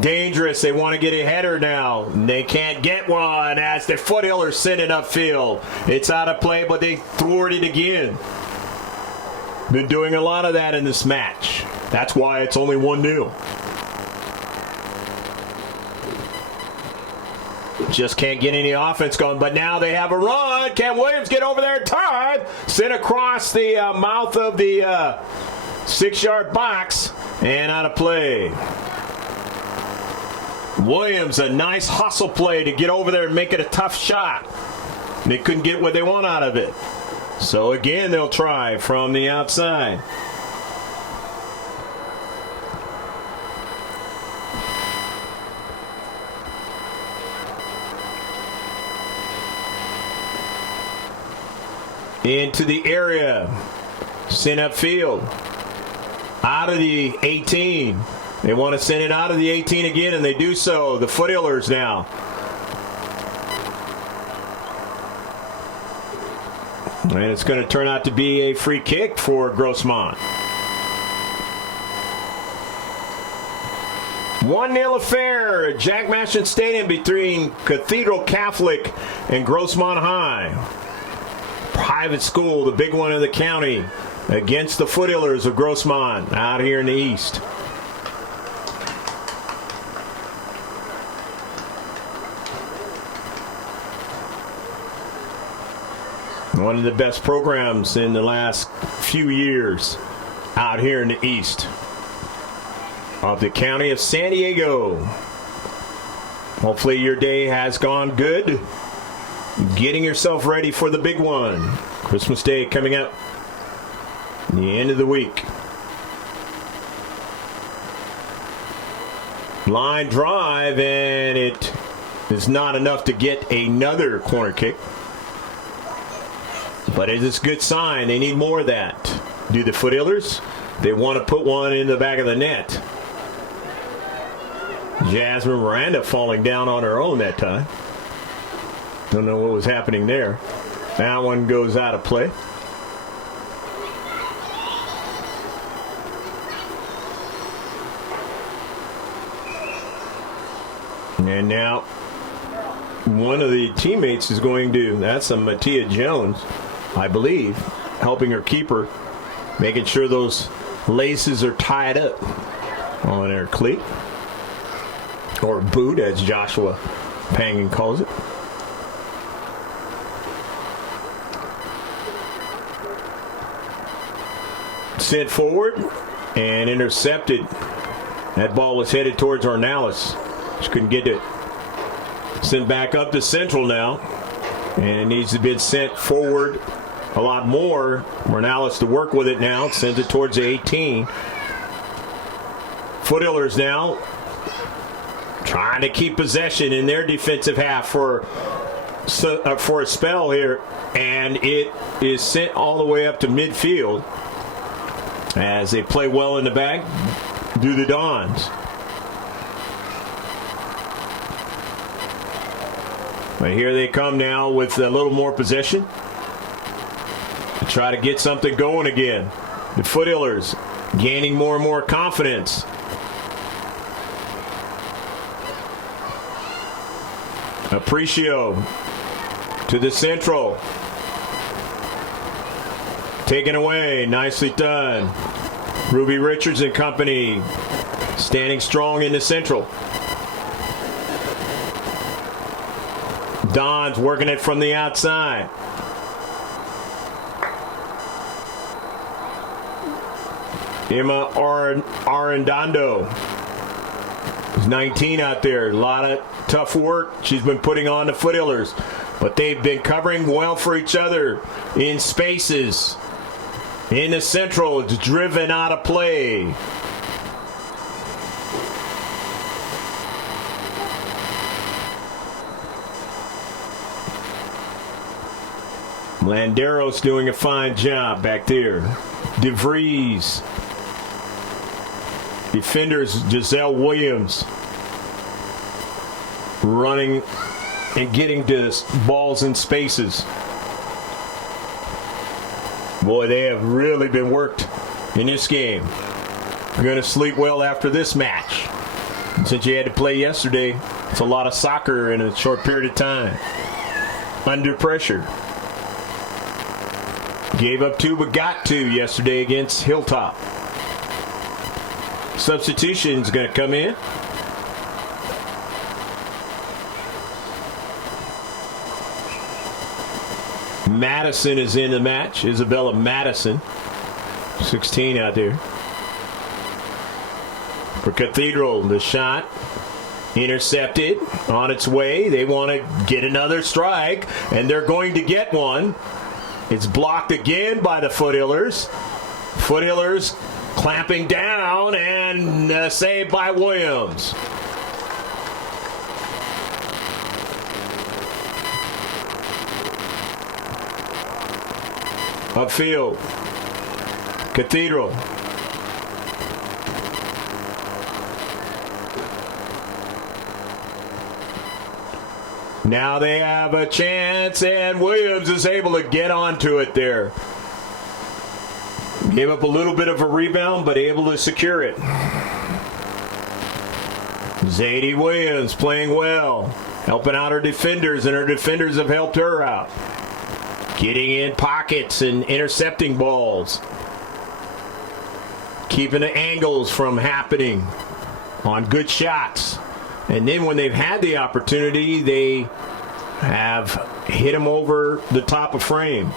Dangerous. They want to get a header now. They can't get one as the Foothillers send it upfield. It's out of play, but they thwart it again. Been doing a lot of that in this match. That's why it's only 1-0. Just can't get any offense going, but now they have a run. Can Williams get over there in time? Sent across the mouth of the 6-yard box and out of play. Williams, a nice hustle play to get over there and make it a tough shot. They couldn't get what they want out of it. So again, they'll try from the outside. Into the area. Sent upfield. Out of the 18. They want to send it out of the 18 again, and they do so. The Foothillers now. And it's going to turn out to be a free kick for Grossmont. 1-0 affair at Jack Mashon Stadium between Cathedral Catholic and Grossmont High. Private school, the big one in the county, against the Foothillers of Grossmont out here in the east. One of the best programs in the last few years out here in the east of the county of San Diego. Hopefully your day has gone good. getting yourself ready for the big one. Christmas Day coming up. The end of the week. Line drive, and it is not enough to get another corner kick. But it is a good sign. They need more of that. Do the Foothillers? They want to put one in the back of the net. Jasmine Miranda falling down on her own that time. Don't know what was happening there. That one goes out of play. And now one of the teammates is going to, that's a Mattia Jones, I believe, helping her keeper, making sure those laces are tied up on her cleat, or boot as Joshua Pangan calls it. Sent forward and intercepted. That ball was headed towards Ornalis. She couldn't get it. Sent back up to Central now. And it needs to be sent forward a lot more. Ornalis to work with it now. Sends it towards the 18. Foothillers now trying to keep possession in their defensive half for a spell here. And it is sent all the way up to midfield as they play well in the back. Do the Dons. But here they come now with a little more possession to try to get something going again. The Foothillers gaining more and more confidence. Apprecio to the Central. Taken away. Nicely done. Ruby Richards and company standing strong in the Central. Don's working it from the outside. Emma Arredondo is 19 out there. A lot of tough work she's been putting on the Foothillers. But they've been covering well for each other in spaces. In the Central, it's driven out of play. Landeros doing a fine job back there. DeVries. Defenders, Giselle Williams. Running and getting to balls in spaces. Boy, they have really been worked in this game. You're going to sleep well after this match. And since you had to play yesterday, it's a lot of soccer in a short period of time. Under pressure. Gave up 2 but got 2 yesterday against Hilltop. Substitution's going to come in. Madison is in the match. Isabella Madison, 16 out there. For Cathedral, the shot intercepted on its way. They want to get another strike, and they're going to get one. It's blocked again by the Foothillers. Foothillers clamping down, and saved by Williams. Upfield. Cathedral. Now they have a chance, and Williams is able to get onto it there. Gave up a little bit of a rebound, but able to secure it. Zadie Williams playing well, helping out her defenders, and her defenders have helped her out. Getting in pockets and intercepting balls. Keeping the angles from happening on good shots. And then when they've had the opportunity, they have hit them over the top of frame.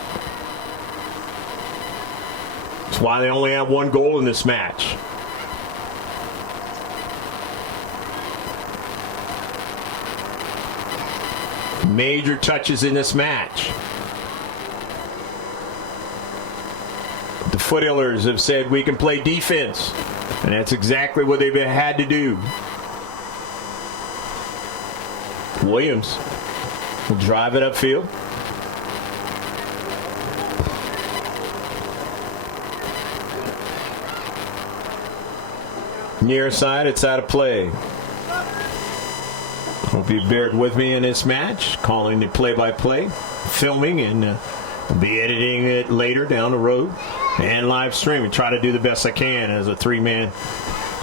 That's why they only have 1 goal in this match. major touches in this match. The Foothillers have said we can play defense, and that's exactly what they've had to do. Williams will drive it upfield. Near side, it's out of play. Hope you bared with me in this match, calling the play-by-play, filming, and be editing it later down the road, and live streaming. Try to do the best I can as a three-man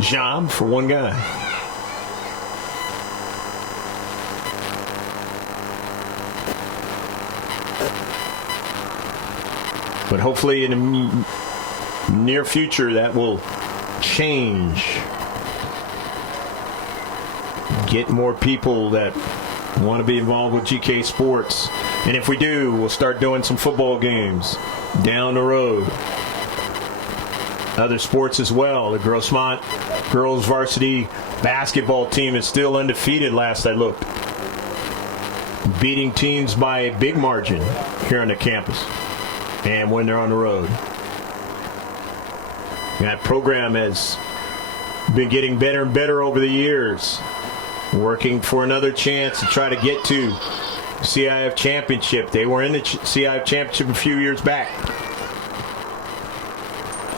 job for one guy. But hopefully in the near future that will change. Get more people that want to be involved with GK Sports. And if we do, we'll start doing some football games down the road. Other sports as well. The Grossmont girls varsity basketball team is still undefeated last I looked. Beating teams by a big margin here on the campus and when they're on the road. That program has been getting better and better over the years. Working for another chance to try to get to C.I.F championship. They were in the C.I.F championship a few years back.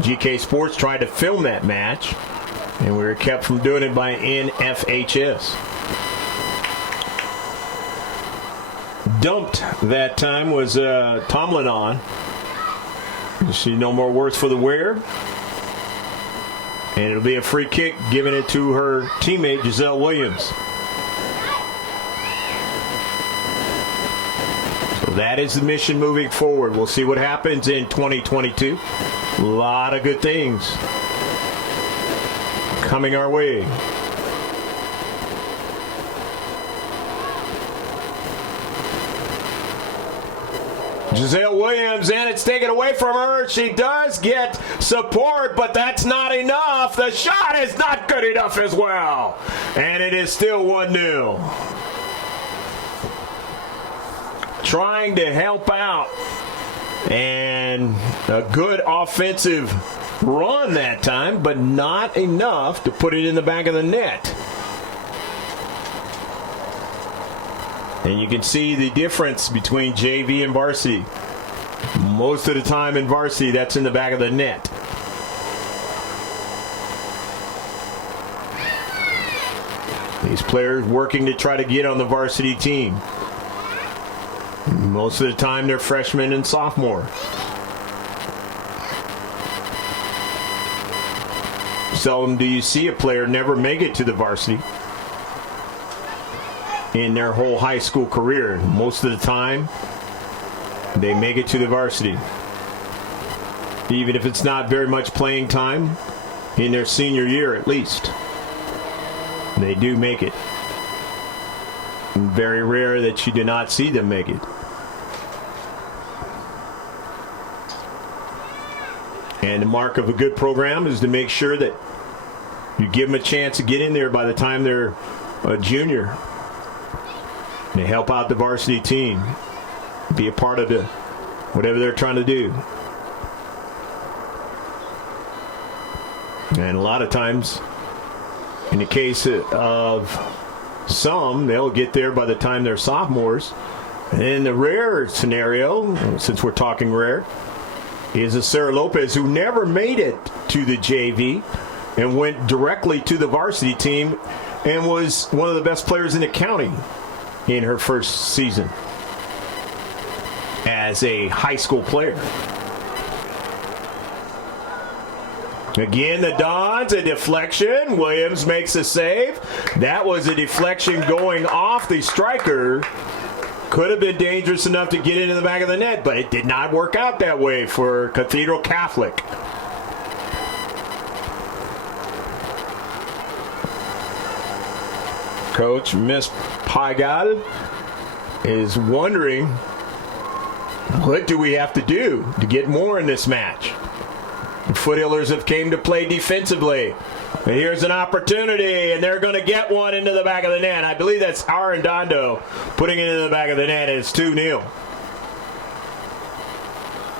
GK Sports tried to film that match, and we were kept from doing it by NFHS. Dumped that time was Tomlin on. You see no more worth for the wear. And it'll be a free kick, giving it to her teammate, Giselle Williams. So that is the mission moving forward. We'll see what happens in 2022. A lot of good things coming our way. Giselle Williams, and it's taken away from her. She does get support, but that's not enough. The shot is not good enough as well. And it is still 1-0. Trying to help out. And a good offensive run that time, but not enough to put it in the back of the net. And you can see the difference between JV and varsity. Most of the time in varsity, that's in the back of the net. These players working to try to get on the varsity team. Most of the time, they're freshmen and sophomore. Seldom do you see a player never make it to the varsity in their whole high school career. Most of the time, they make it to the varsity. Even if it's not very much playing time, in their senior year at least. They do make it. Very rare that you do not see them make it. And the mark of a good program is to make sure that you give them a chance to get in there by the time they're a junior. They help out the varsity team. Be a part of whatever they're trying to do. And a lot of times, in the case of some, they'll get there by the time they're sophomores. And in the rare scenario, since we're talking rare, is a Sarah Lopez who never made it to the JV and went directly to the varsity team and was one of the best players in the county in her first season as a high school player. Again, the Dons, a deflection. Williams makes a save. That was a deflection going off the striker. Could have been dangerous enough to get into the back of the net, but it did not work out that way for Cathedral Catholic. Coach Miss Pagad is wondering, what do we have to do to get more in this match? The Foothillers have came to play defensively. And here's an opportunity, and they're going to get one into the back of the net. I believe that's Arredondo putting it into the back of the net. It's 2-0.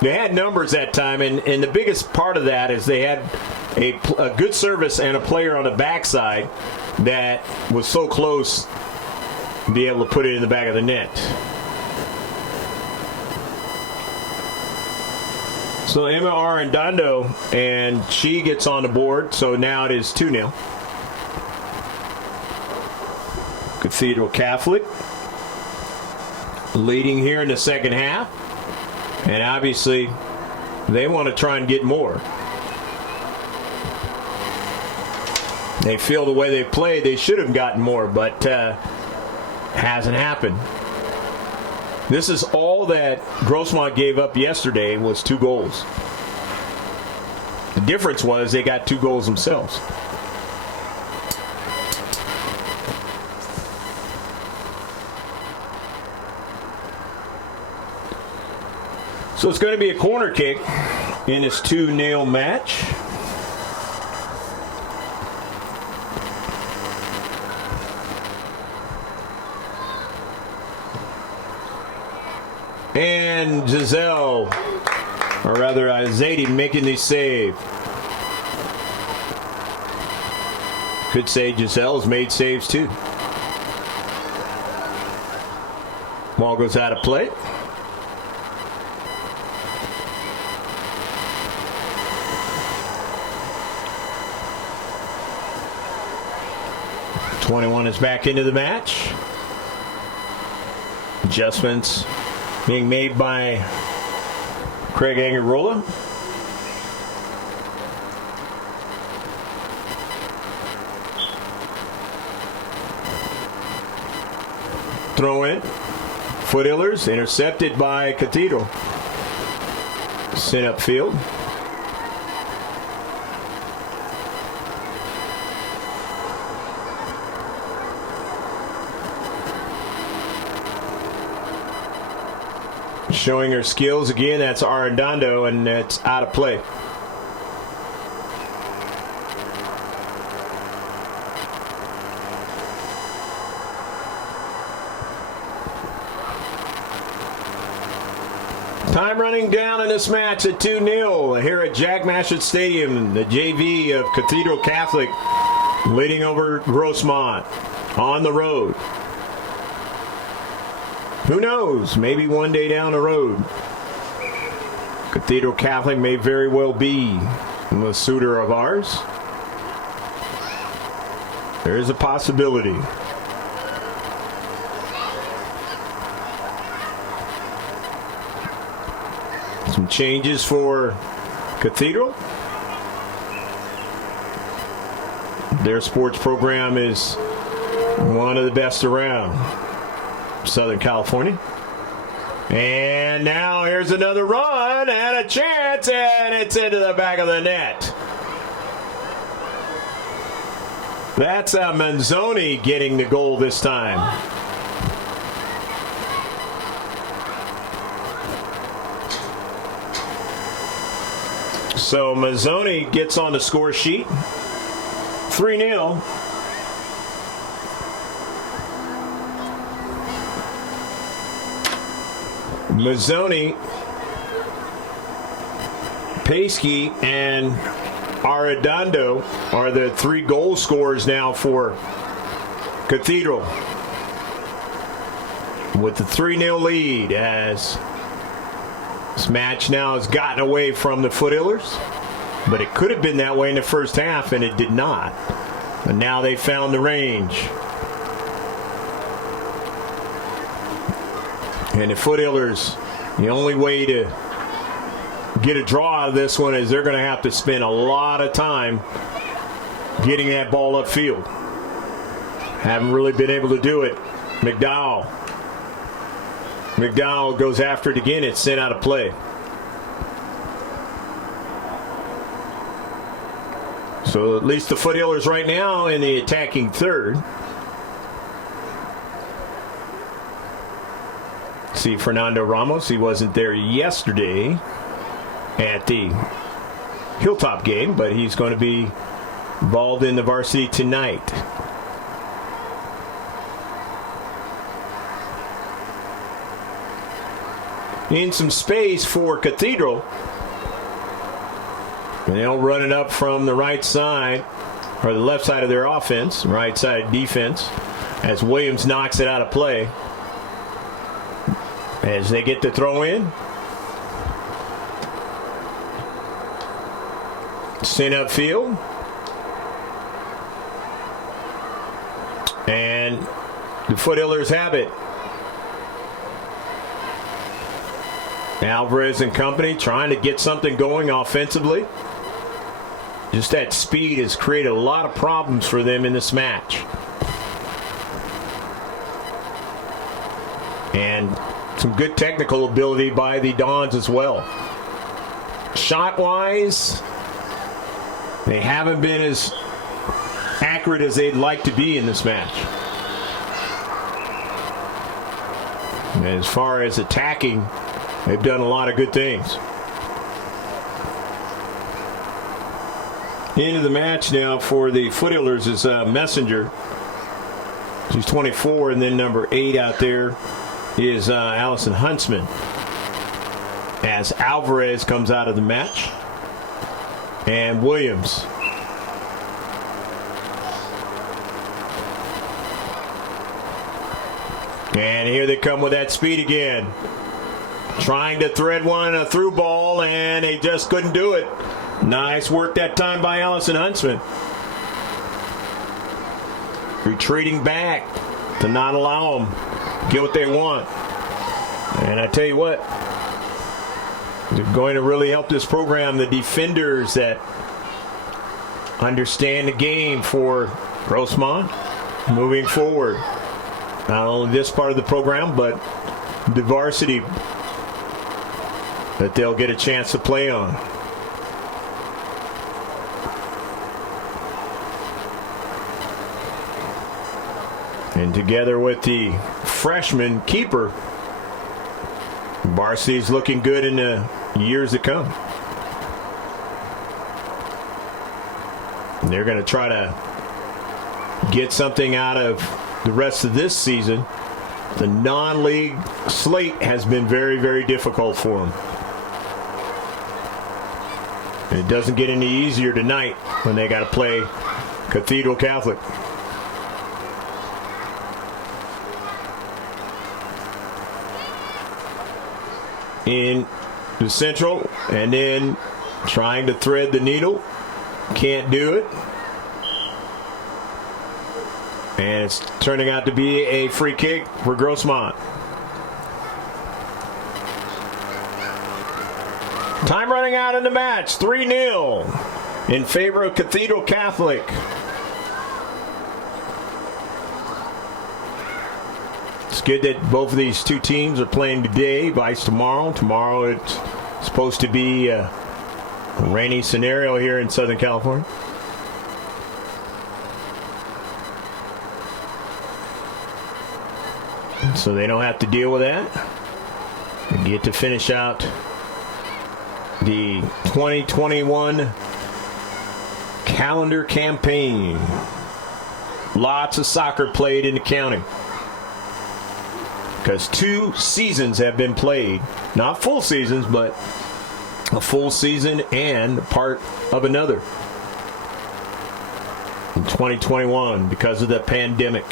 They had numbers that time, and the biggest part of that is they had a good service and a player on the backside that was so close to be able to put it in the back of the net. So Emma Arredondo, and she gets on the board, so now it is 2-0. Cathedral Catholic leading here in the second half. And obviously, they want to try and get more. They feel the way they've played, they should have gotten more, but hasn't happened. This is all that Grossmont gave up yesterday was 2 goals. The difference was they got 2 goals themselves. So it's going to be a corner kick in this 2-0 match. And Giselle, or rather Zadie, making the save. Could say Giselle's made saves too. Ball goes out of play. '21 is back into the match. Adjustments being made by Craig Angarola. Throw in. Foothillers intercepted by Cathedral. Sent upfield. Showing her skills again, that's Arredondo, and that's out of play. Time running down in this match at 2-0 here at Jack Mashett Stadium. The JV of Cathedral Catholic leading over Grossmont on the road. Who knows? Maybe one day down the road, Cathedral Catholic may very well be a suitor of ours. There is a possibility. Some changes for Cathedral. Their sports program is one of the best around Southern California. And now here's another run and a chance, and it's into the back of the net. That's Manzoni getting the goal this time. So Manzoni gets on the score sheet. 3-0. Mazzoni, Paskey, and Arredondo are the 3 goal scorers now for Cathedral. With the 3-0 lead, as this match now has gotten away from the Foothillers. But it could have been that way in the first half, and it did not. And now they found the range. And the Foothillers, the only way to get a draw out of this one is they're going to have to spend a lot of time getting that ball upfield. Haven't really been able to do it. McDowell goes after it again. It's sent out of play. So at least the Foothillers right now in the attacking third. See Fernando Ramos. He wasn't there yesterday at the Hilltop game, but he's going to be involved in the varsity tonight. In some space for Cathedral. And they'll run it up from the right side, or the left side of their offense, right side defense, as Williams knocks it out of play. As they get the throw in. Sent upfield. And the Foothillers have it. Alvarez and company trying to get something going offensively. Just that speed has created a lot of problems for them in this match. And some good technical ability by the Dons as well. Shot-wise, they haven't been as accurate as they'd like to be in this match. As far as attacking, they've done a lot of good things. Into the match now for the Foothillers is Messenger. She's 24, and then number 8 out there is Allison Huntsman. As Alvarez comes out of the match. And Williams. And here they come with that speed again. Trying to thread one a through ball, and they just couldn't do it. Nice work that time by Allison Huntsman. Retreating back to not allow them to get what they want. And I tell you what, they're going to really help this program, the defenders that understand the game for Grossmont moving forward. Not only this part of the program, but the varsity that they'll get a chance to play on. And together with the freshman keeper, varsity's looking good in the years to come. And they're going to try to get something out of the rest of this season. The non-league slate has been very, very difficult for them. And it doesn't get any easier tonight when they got to play Cathedral Catholic. In the central, and then trying to thread the needle. Can't do it. And it's turning out to be a free kick for Grossmont. Time running out in the match. 3-0 in favor of Cathedral Catholic. It's good that both of these two teams are playing today, vice tomorrow. Tomorrow it's supposed to be a rainy scenario here in Southern California. So they don't have to deal with that. They get to finish out the 2021 calendar campaign. Lots of soccer played in the county. Because 2 seasons have been played. Not full seasons, but a full season and part of another. In 2021 because of the pandemic.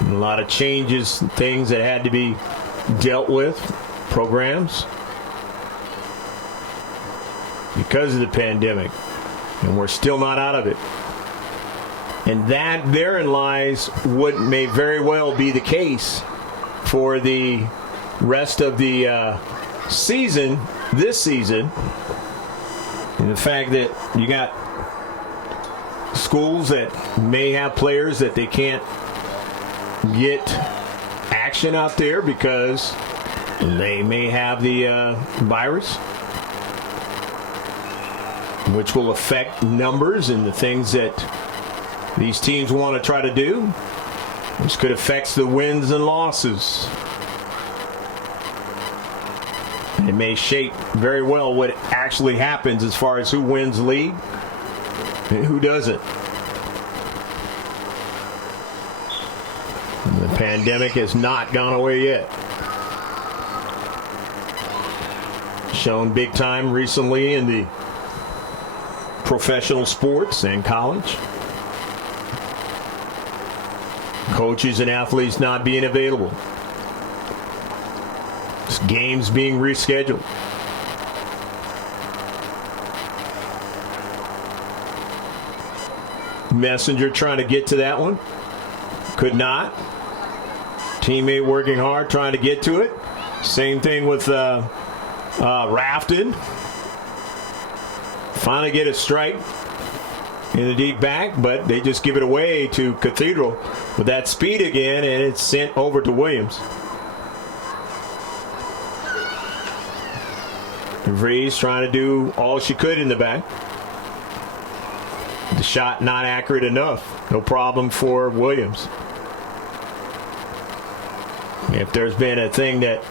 And a lot of changes, things that had to be dealt with, programs. Because of the pandemic. And we're still not out of it. And that therein lies what may very well be the case for the rest of the season, this season. And the fact that you got schools that may have players that they can't get action out there because they may have the virus, which will affect numbers and the things that these teams want to try to do, which could affect the wins and losses. It may shape very well what actually happens as far as who wins league and who doesn't. The pandemic has not gone away yet. Shown big time recently in the professional sports and college. Coaches and athletes not being available. Games being rescheduled. Messenger trying to get to that one. Could not. Teammate working hard trying to get to it. Same thing with Rafton. Finally get a strike in the deep back, but they just give it away to Cathedral with that speed again, and it's sent over to Williams. DeVries trying to do all she could in the back. The shot not accurate enough. No problem for Williams. If there's been a thing that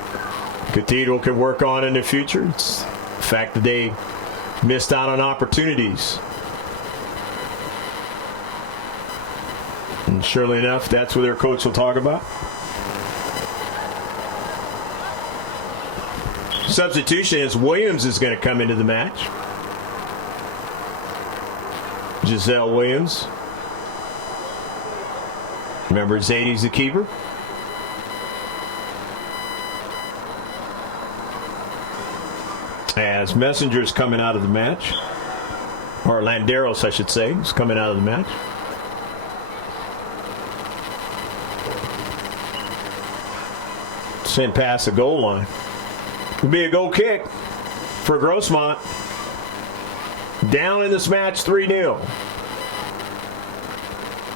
Cathedral can work on in the future, it's the fact that they missed out on opportunities. And surely enough, that's what their coach will talk about. Substitution is Williams is going to come into the match. Giselle Williams. Remember, Zadie's the keeper. As Messenger's coming out of the match. Or Landeros, I should say, is coming out of the match. Sent past the goal line. It'll be a goal kick for Grossmont. Down in this match 3-0.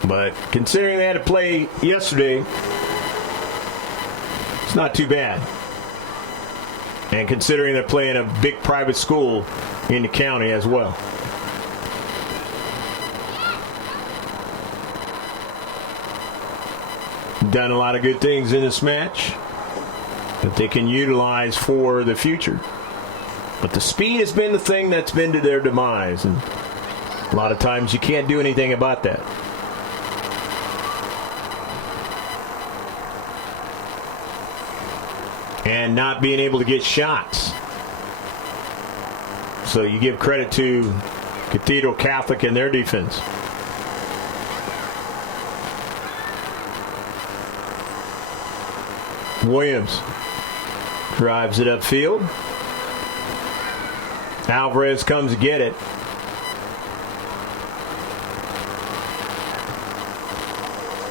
But considering they had to play yesterday, it's not too bad. And considering they're playing a big private school in the county as well. Done a lot of good things in this match that they can utilize for the future. But the speed has been the thing that's been to their demise. And a lot of times you can't do anything about that. And not being able to get shots. So you give credit to Cathedral Catholic and their defense. Williams drives it upfield. Alvarez comes to get it.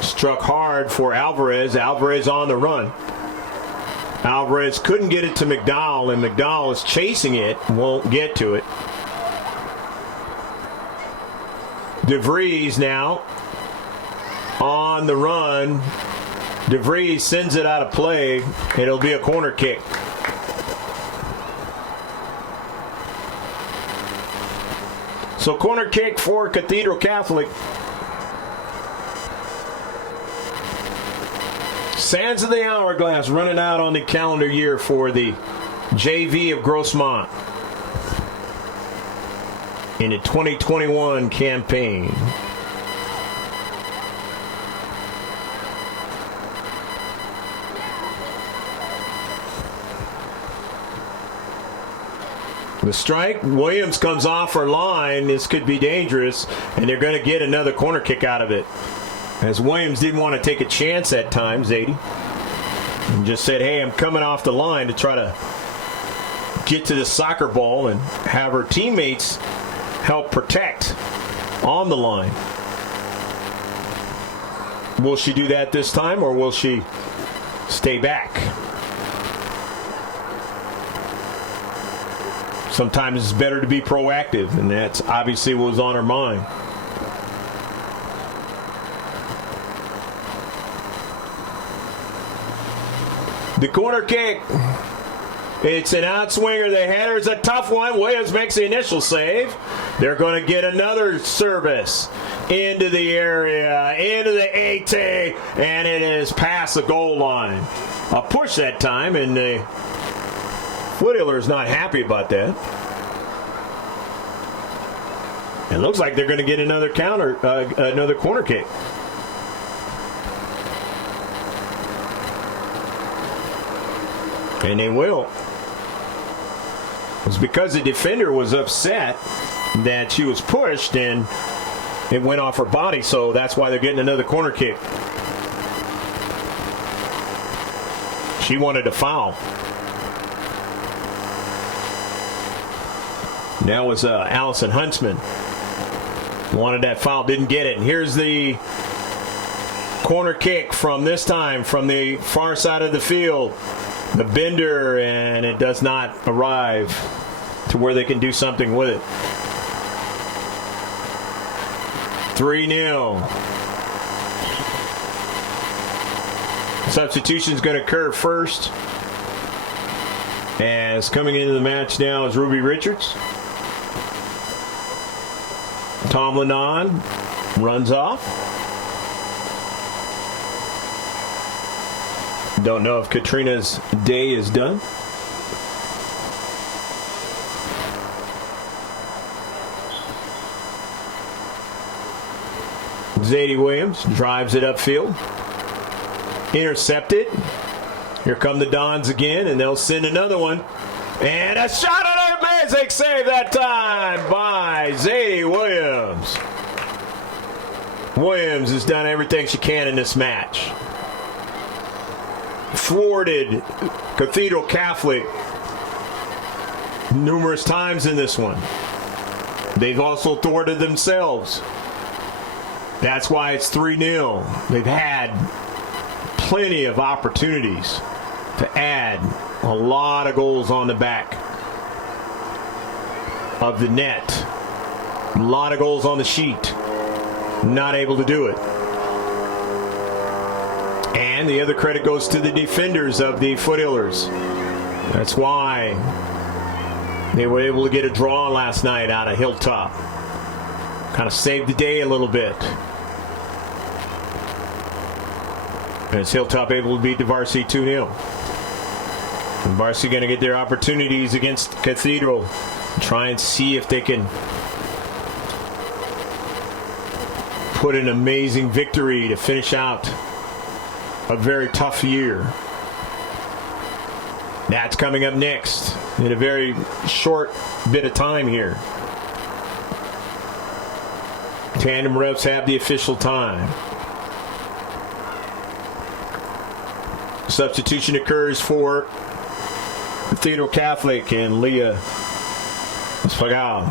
Struck hard for Alvarez. Alvarez on the run. Alvarez couldn't get it to McDowell, and McDowell is chasing it, won't get to it. DeVries now on the run. DeVries sends it out of play. It'll be a corner kick. So corner kick for Cathedral Catholic. Sands of the hourglass running out on the calendar year for the JV of Grossmont in the 2021 campaign. The strike, Williams comes off her line. This could be dangerous, and they're going to get another corner kick out of it. As Williams didn't want to take a chance at times, 80. And just said, hey, I'm coming off the line to try to get to the soccer ball and have her teammates help protect on the line. Will she do that this time, or will she stay back? Sometimes it's better to be proactive, and that's obviously what was on her mind. The corner kick. It's an outswinger. The header's a tough one. Williams makes the initial save. They're going to get another service into the area, into the 80, and it is past the goal line. A push that time, and the Foothillers not happy about that. It looks like they're going to get another corner kick. And they will. It was because the defender was upset that she was pushed and it went off her body, so that's why they're getting another corner kick. She wanted a foul. Now was Allison Huntsman. Wanted that foul, didn't get it. And here's the corner kick from this time from the far side of the field. The bender, and it does not arrive to where they can do something with it. 3-0. Substitution's going to occur first. As coming into the match now is Ruby Richards. Tom Lennon runs off. Don't know if Katrina's day is done. Zadie Williams drives it upfield. Intercepted. Here come the Dons again, and they'll send another one. And a shot on her. Amazing save that time by Zadie Williams. Williams has done everything she can in this match. Thwarted Cathedral Catholic numerous times in this one. They've also thwarted themselves. That's why it's 3-0. They've had plenty of opportunities to add a lot of goals on the back of the net. A lot of goals on the sheet. Not able to do it. And the other credit goes to the defenders of the Foothillers. That's why they were able to get a draw last night out of Hilltop. Kind of saved the day a little bit. As Hilltop able to beat the VARSITY 2-0. And VARSITY going to get their opportunities against Cathedral. Try and see if they can put an amazing victory to finish out a very tough year. That's coming up next in a very short bit of time here. Tandem refs have the official time. Substitution occurs for Cathedral Catholic and Leah Spagal.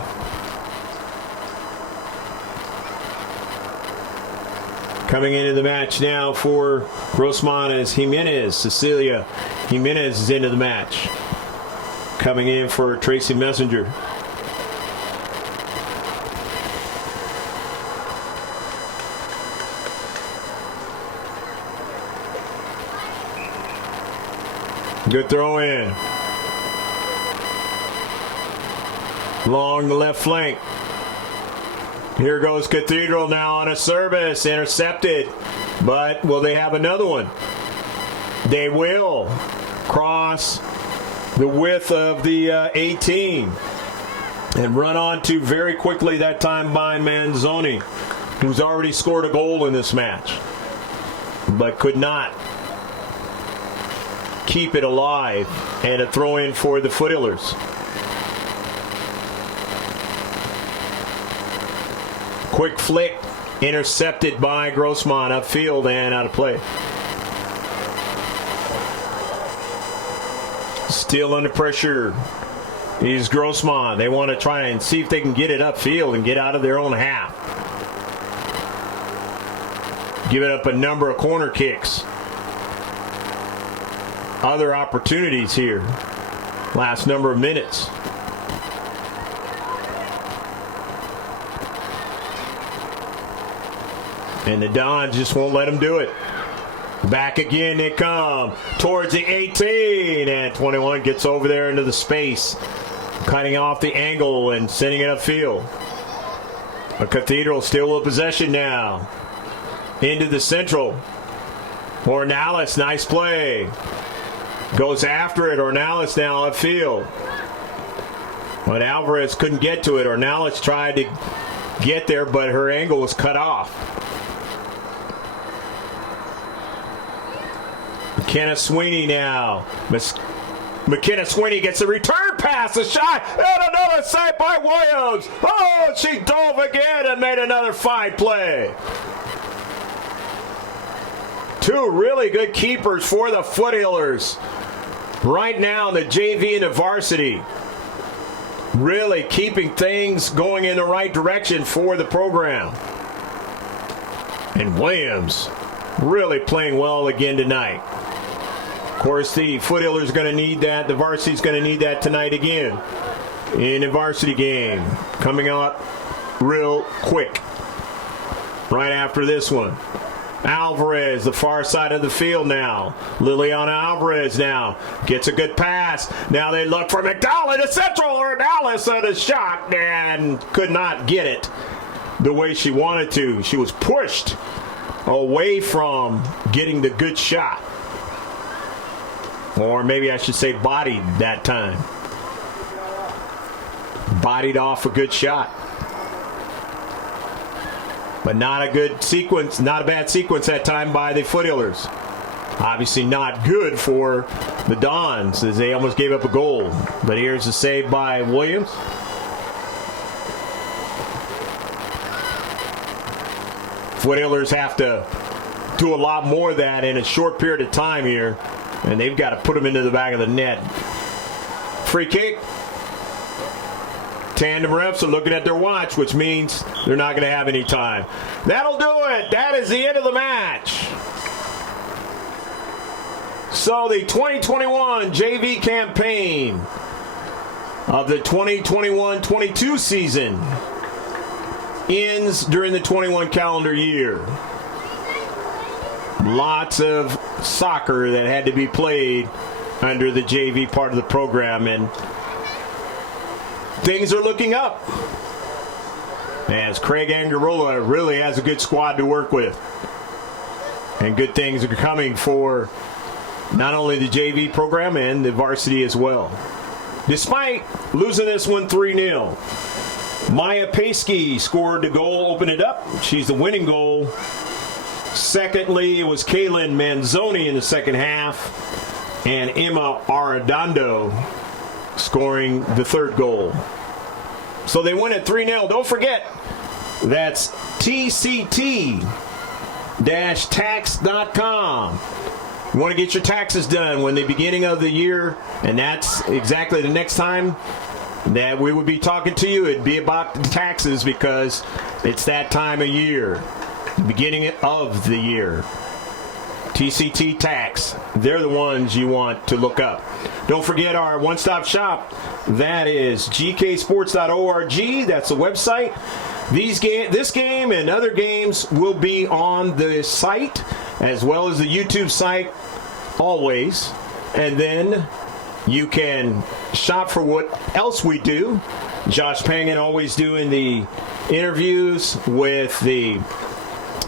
Coming into the match now for Grossmont is Jimenez. Cecilia Jimenez is into the match. Coming in for Tracy Messenger. Good throw in. Along the left flank. Here goes Cathedral now on a service. Intercepted. But will they have another one? They will. Cross the width of the 18. And run on to very quickly that time by Manzoni, who's already scored a goal in this match. But could not keep it alive. And a throw in for the Foothillers. Quick flick, intercepted by Grossmont upfield and out of play. Still under pressure is Grossmont. They want to try and see if they can get it upfield and get out of their own half. Giving up a number of corner kicks. Other opportunities here. Last number of minutes. And the Dons just won't let them do it. Back again they come towards the 18. And 21 gets over there into the space. Cutting off the angle and sending it upfield. A Cathedral still with possession now. Into the central. Ornalis, nice play. Goes after it. Ornelas now upfield. But Alvarez couldn't get to it. Ornelas tried to get there, but her angle was cut off. McKenna Sweeney now. McKenna Sweeney gets a return pass, a shot, and another save by Williams. Oh, she dove again and made another fine play. Two really good keepers for the Foothillers. Right now in the JV and the varsity. Really keeping things going in the right direction for the program. And Williams really playing well again tonight. Of course, the Foothillers are going to need that. The varsity's going to need that tonight again in the varsity game. Coming up real quick right after this one. Alvarez, the far side of the field now. Liliana Alvarez now gets a good pass. Now they look for McDowell to central. Ornelas on a shot and could not get it the way she wanted to. She was pushed away from getting the good shot. Or maybe I should say bodied that time. Bodied off a good shot. But not a good sequence, not a bad sequence that time by the Foothillers. Obviously not good for the Dons as they almost gave up a goal. But here's the save by Williams. Foothillers have to do a lot more of that in a short period of time here. And they've got to put them into the back of the net. Free kick. Tandem refs are looking at their watch, which means they're not going to have any time. That'll do it. That is the end of the match. So the 2021 JV campaign of the 2021-22 season ends during the 21 calendar year. Lots of soccer that had to be played under the JV part of the program, and things are looking up as Craig Angarola really has a good squad to work with. And good things are coming for not only the JV program and the varsity as well. Despite losing this one 3-0, Maya Paskey scored the goal, opened it up. She's the winning goal. Secondly, it was Kaylin Manzoni in the second half. And Emma Arredondo scoring the third goal. So they win at 3-0. Don't forget, that's tct-tax.com. You want to get your taxes done when the beginning of the year, and that's exactly the next time that we would be talking to you. It'd be about the taxes because it's that time of year, the beginning of the year. TCT Tax, they're the ones you want to look up. Don't forget our one-stop shop. That is gksports.org. That's the website. This game and other games will be on the site as well as the YouTube site always. And then you can shop for what else we do. Josh Pangan always doing the interviews with the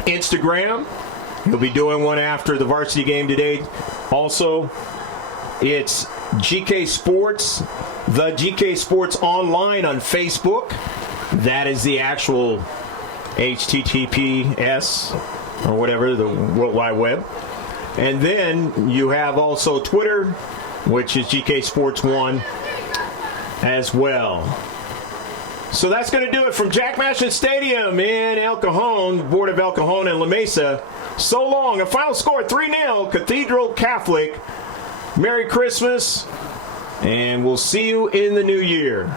Instagram. He'll be doing one after the varsity game today. Also, it's GK Sports, the GK Sports Online on Facebook. That is the actual HTTPS or whatever, the World Wide Web. And then you have also Twitter, which is GK Sports 1 as well. So that's going to do it from Jack Mashin Stadium in El Cajon, the board of El Cajon and La Mesa. So long. A final score, 3-0, Cathedral Catholic. Merry Christmas, and we'll see you in the new year.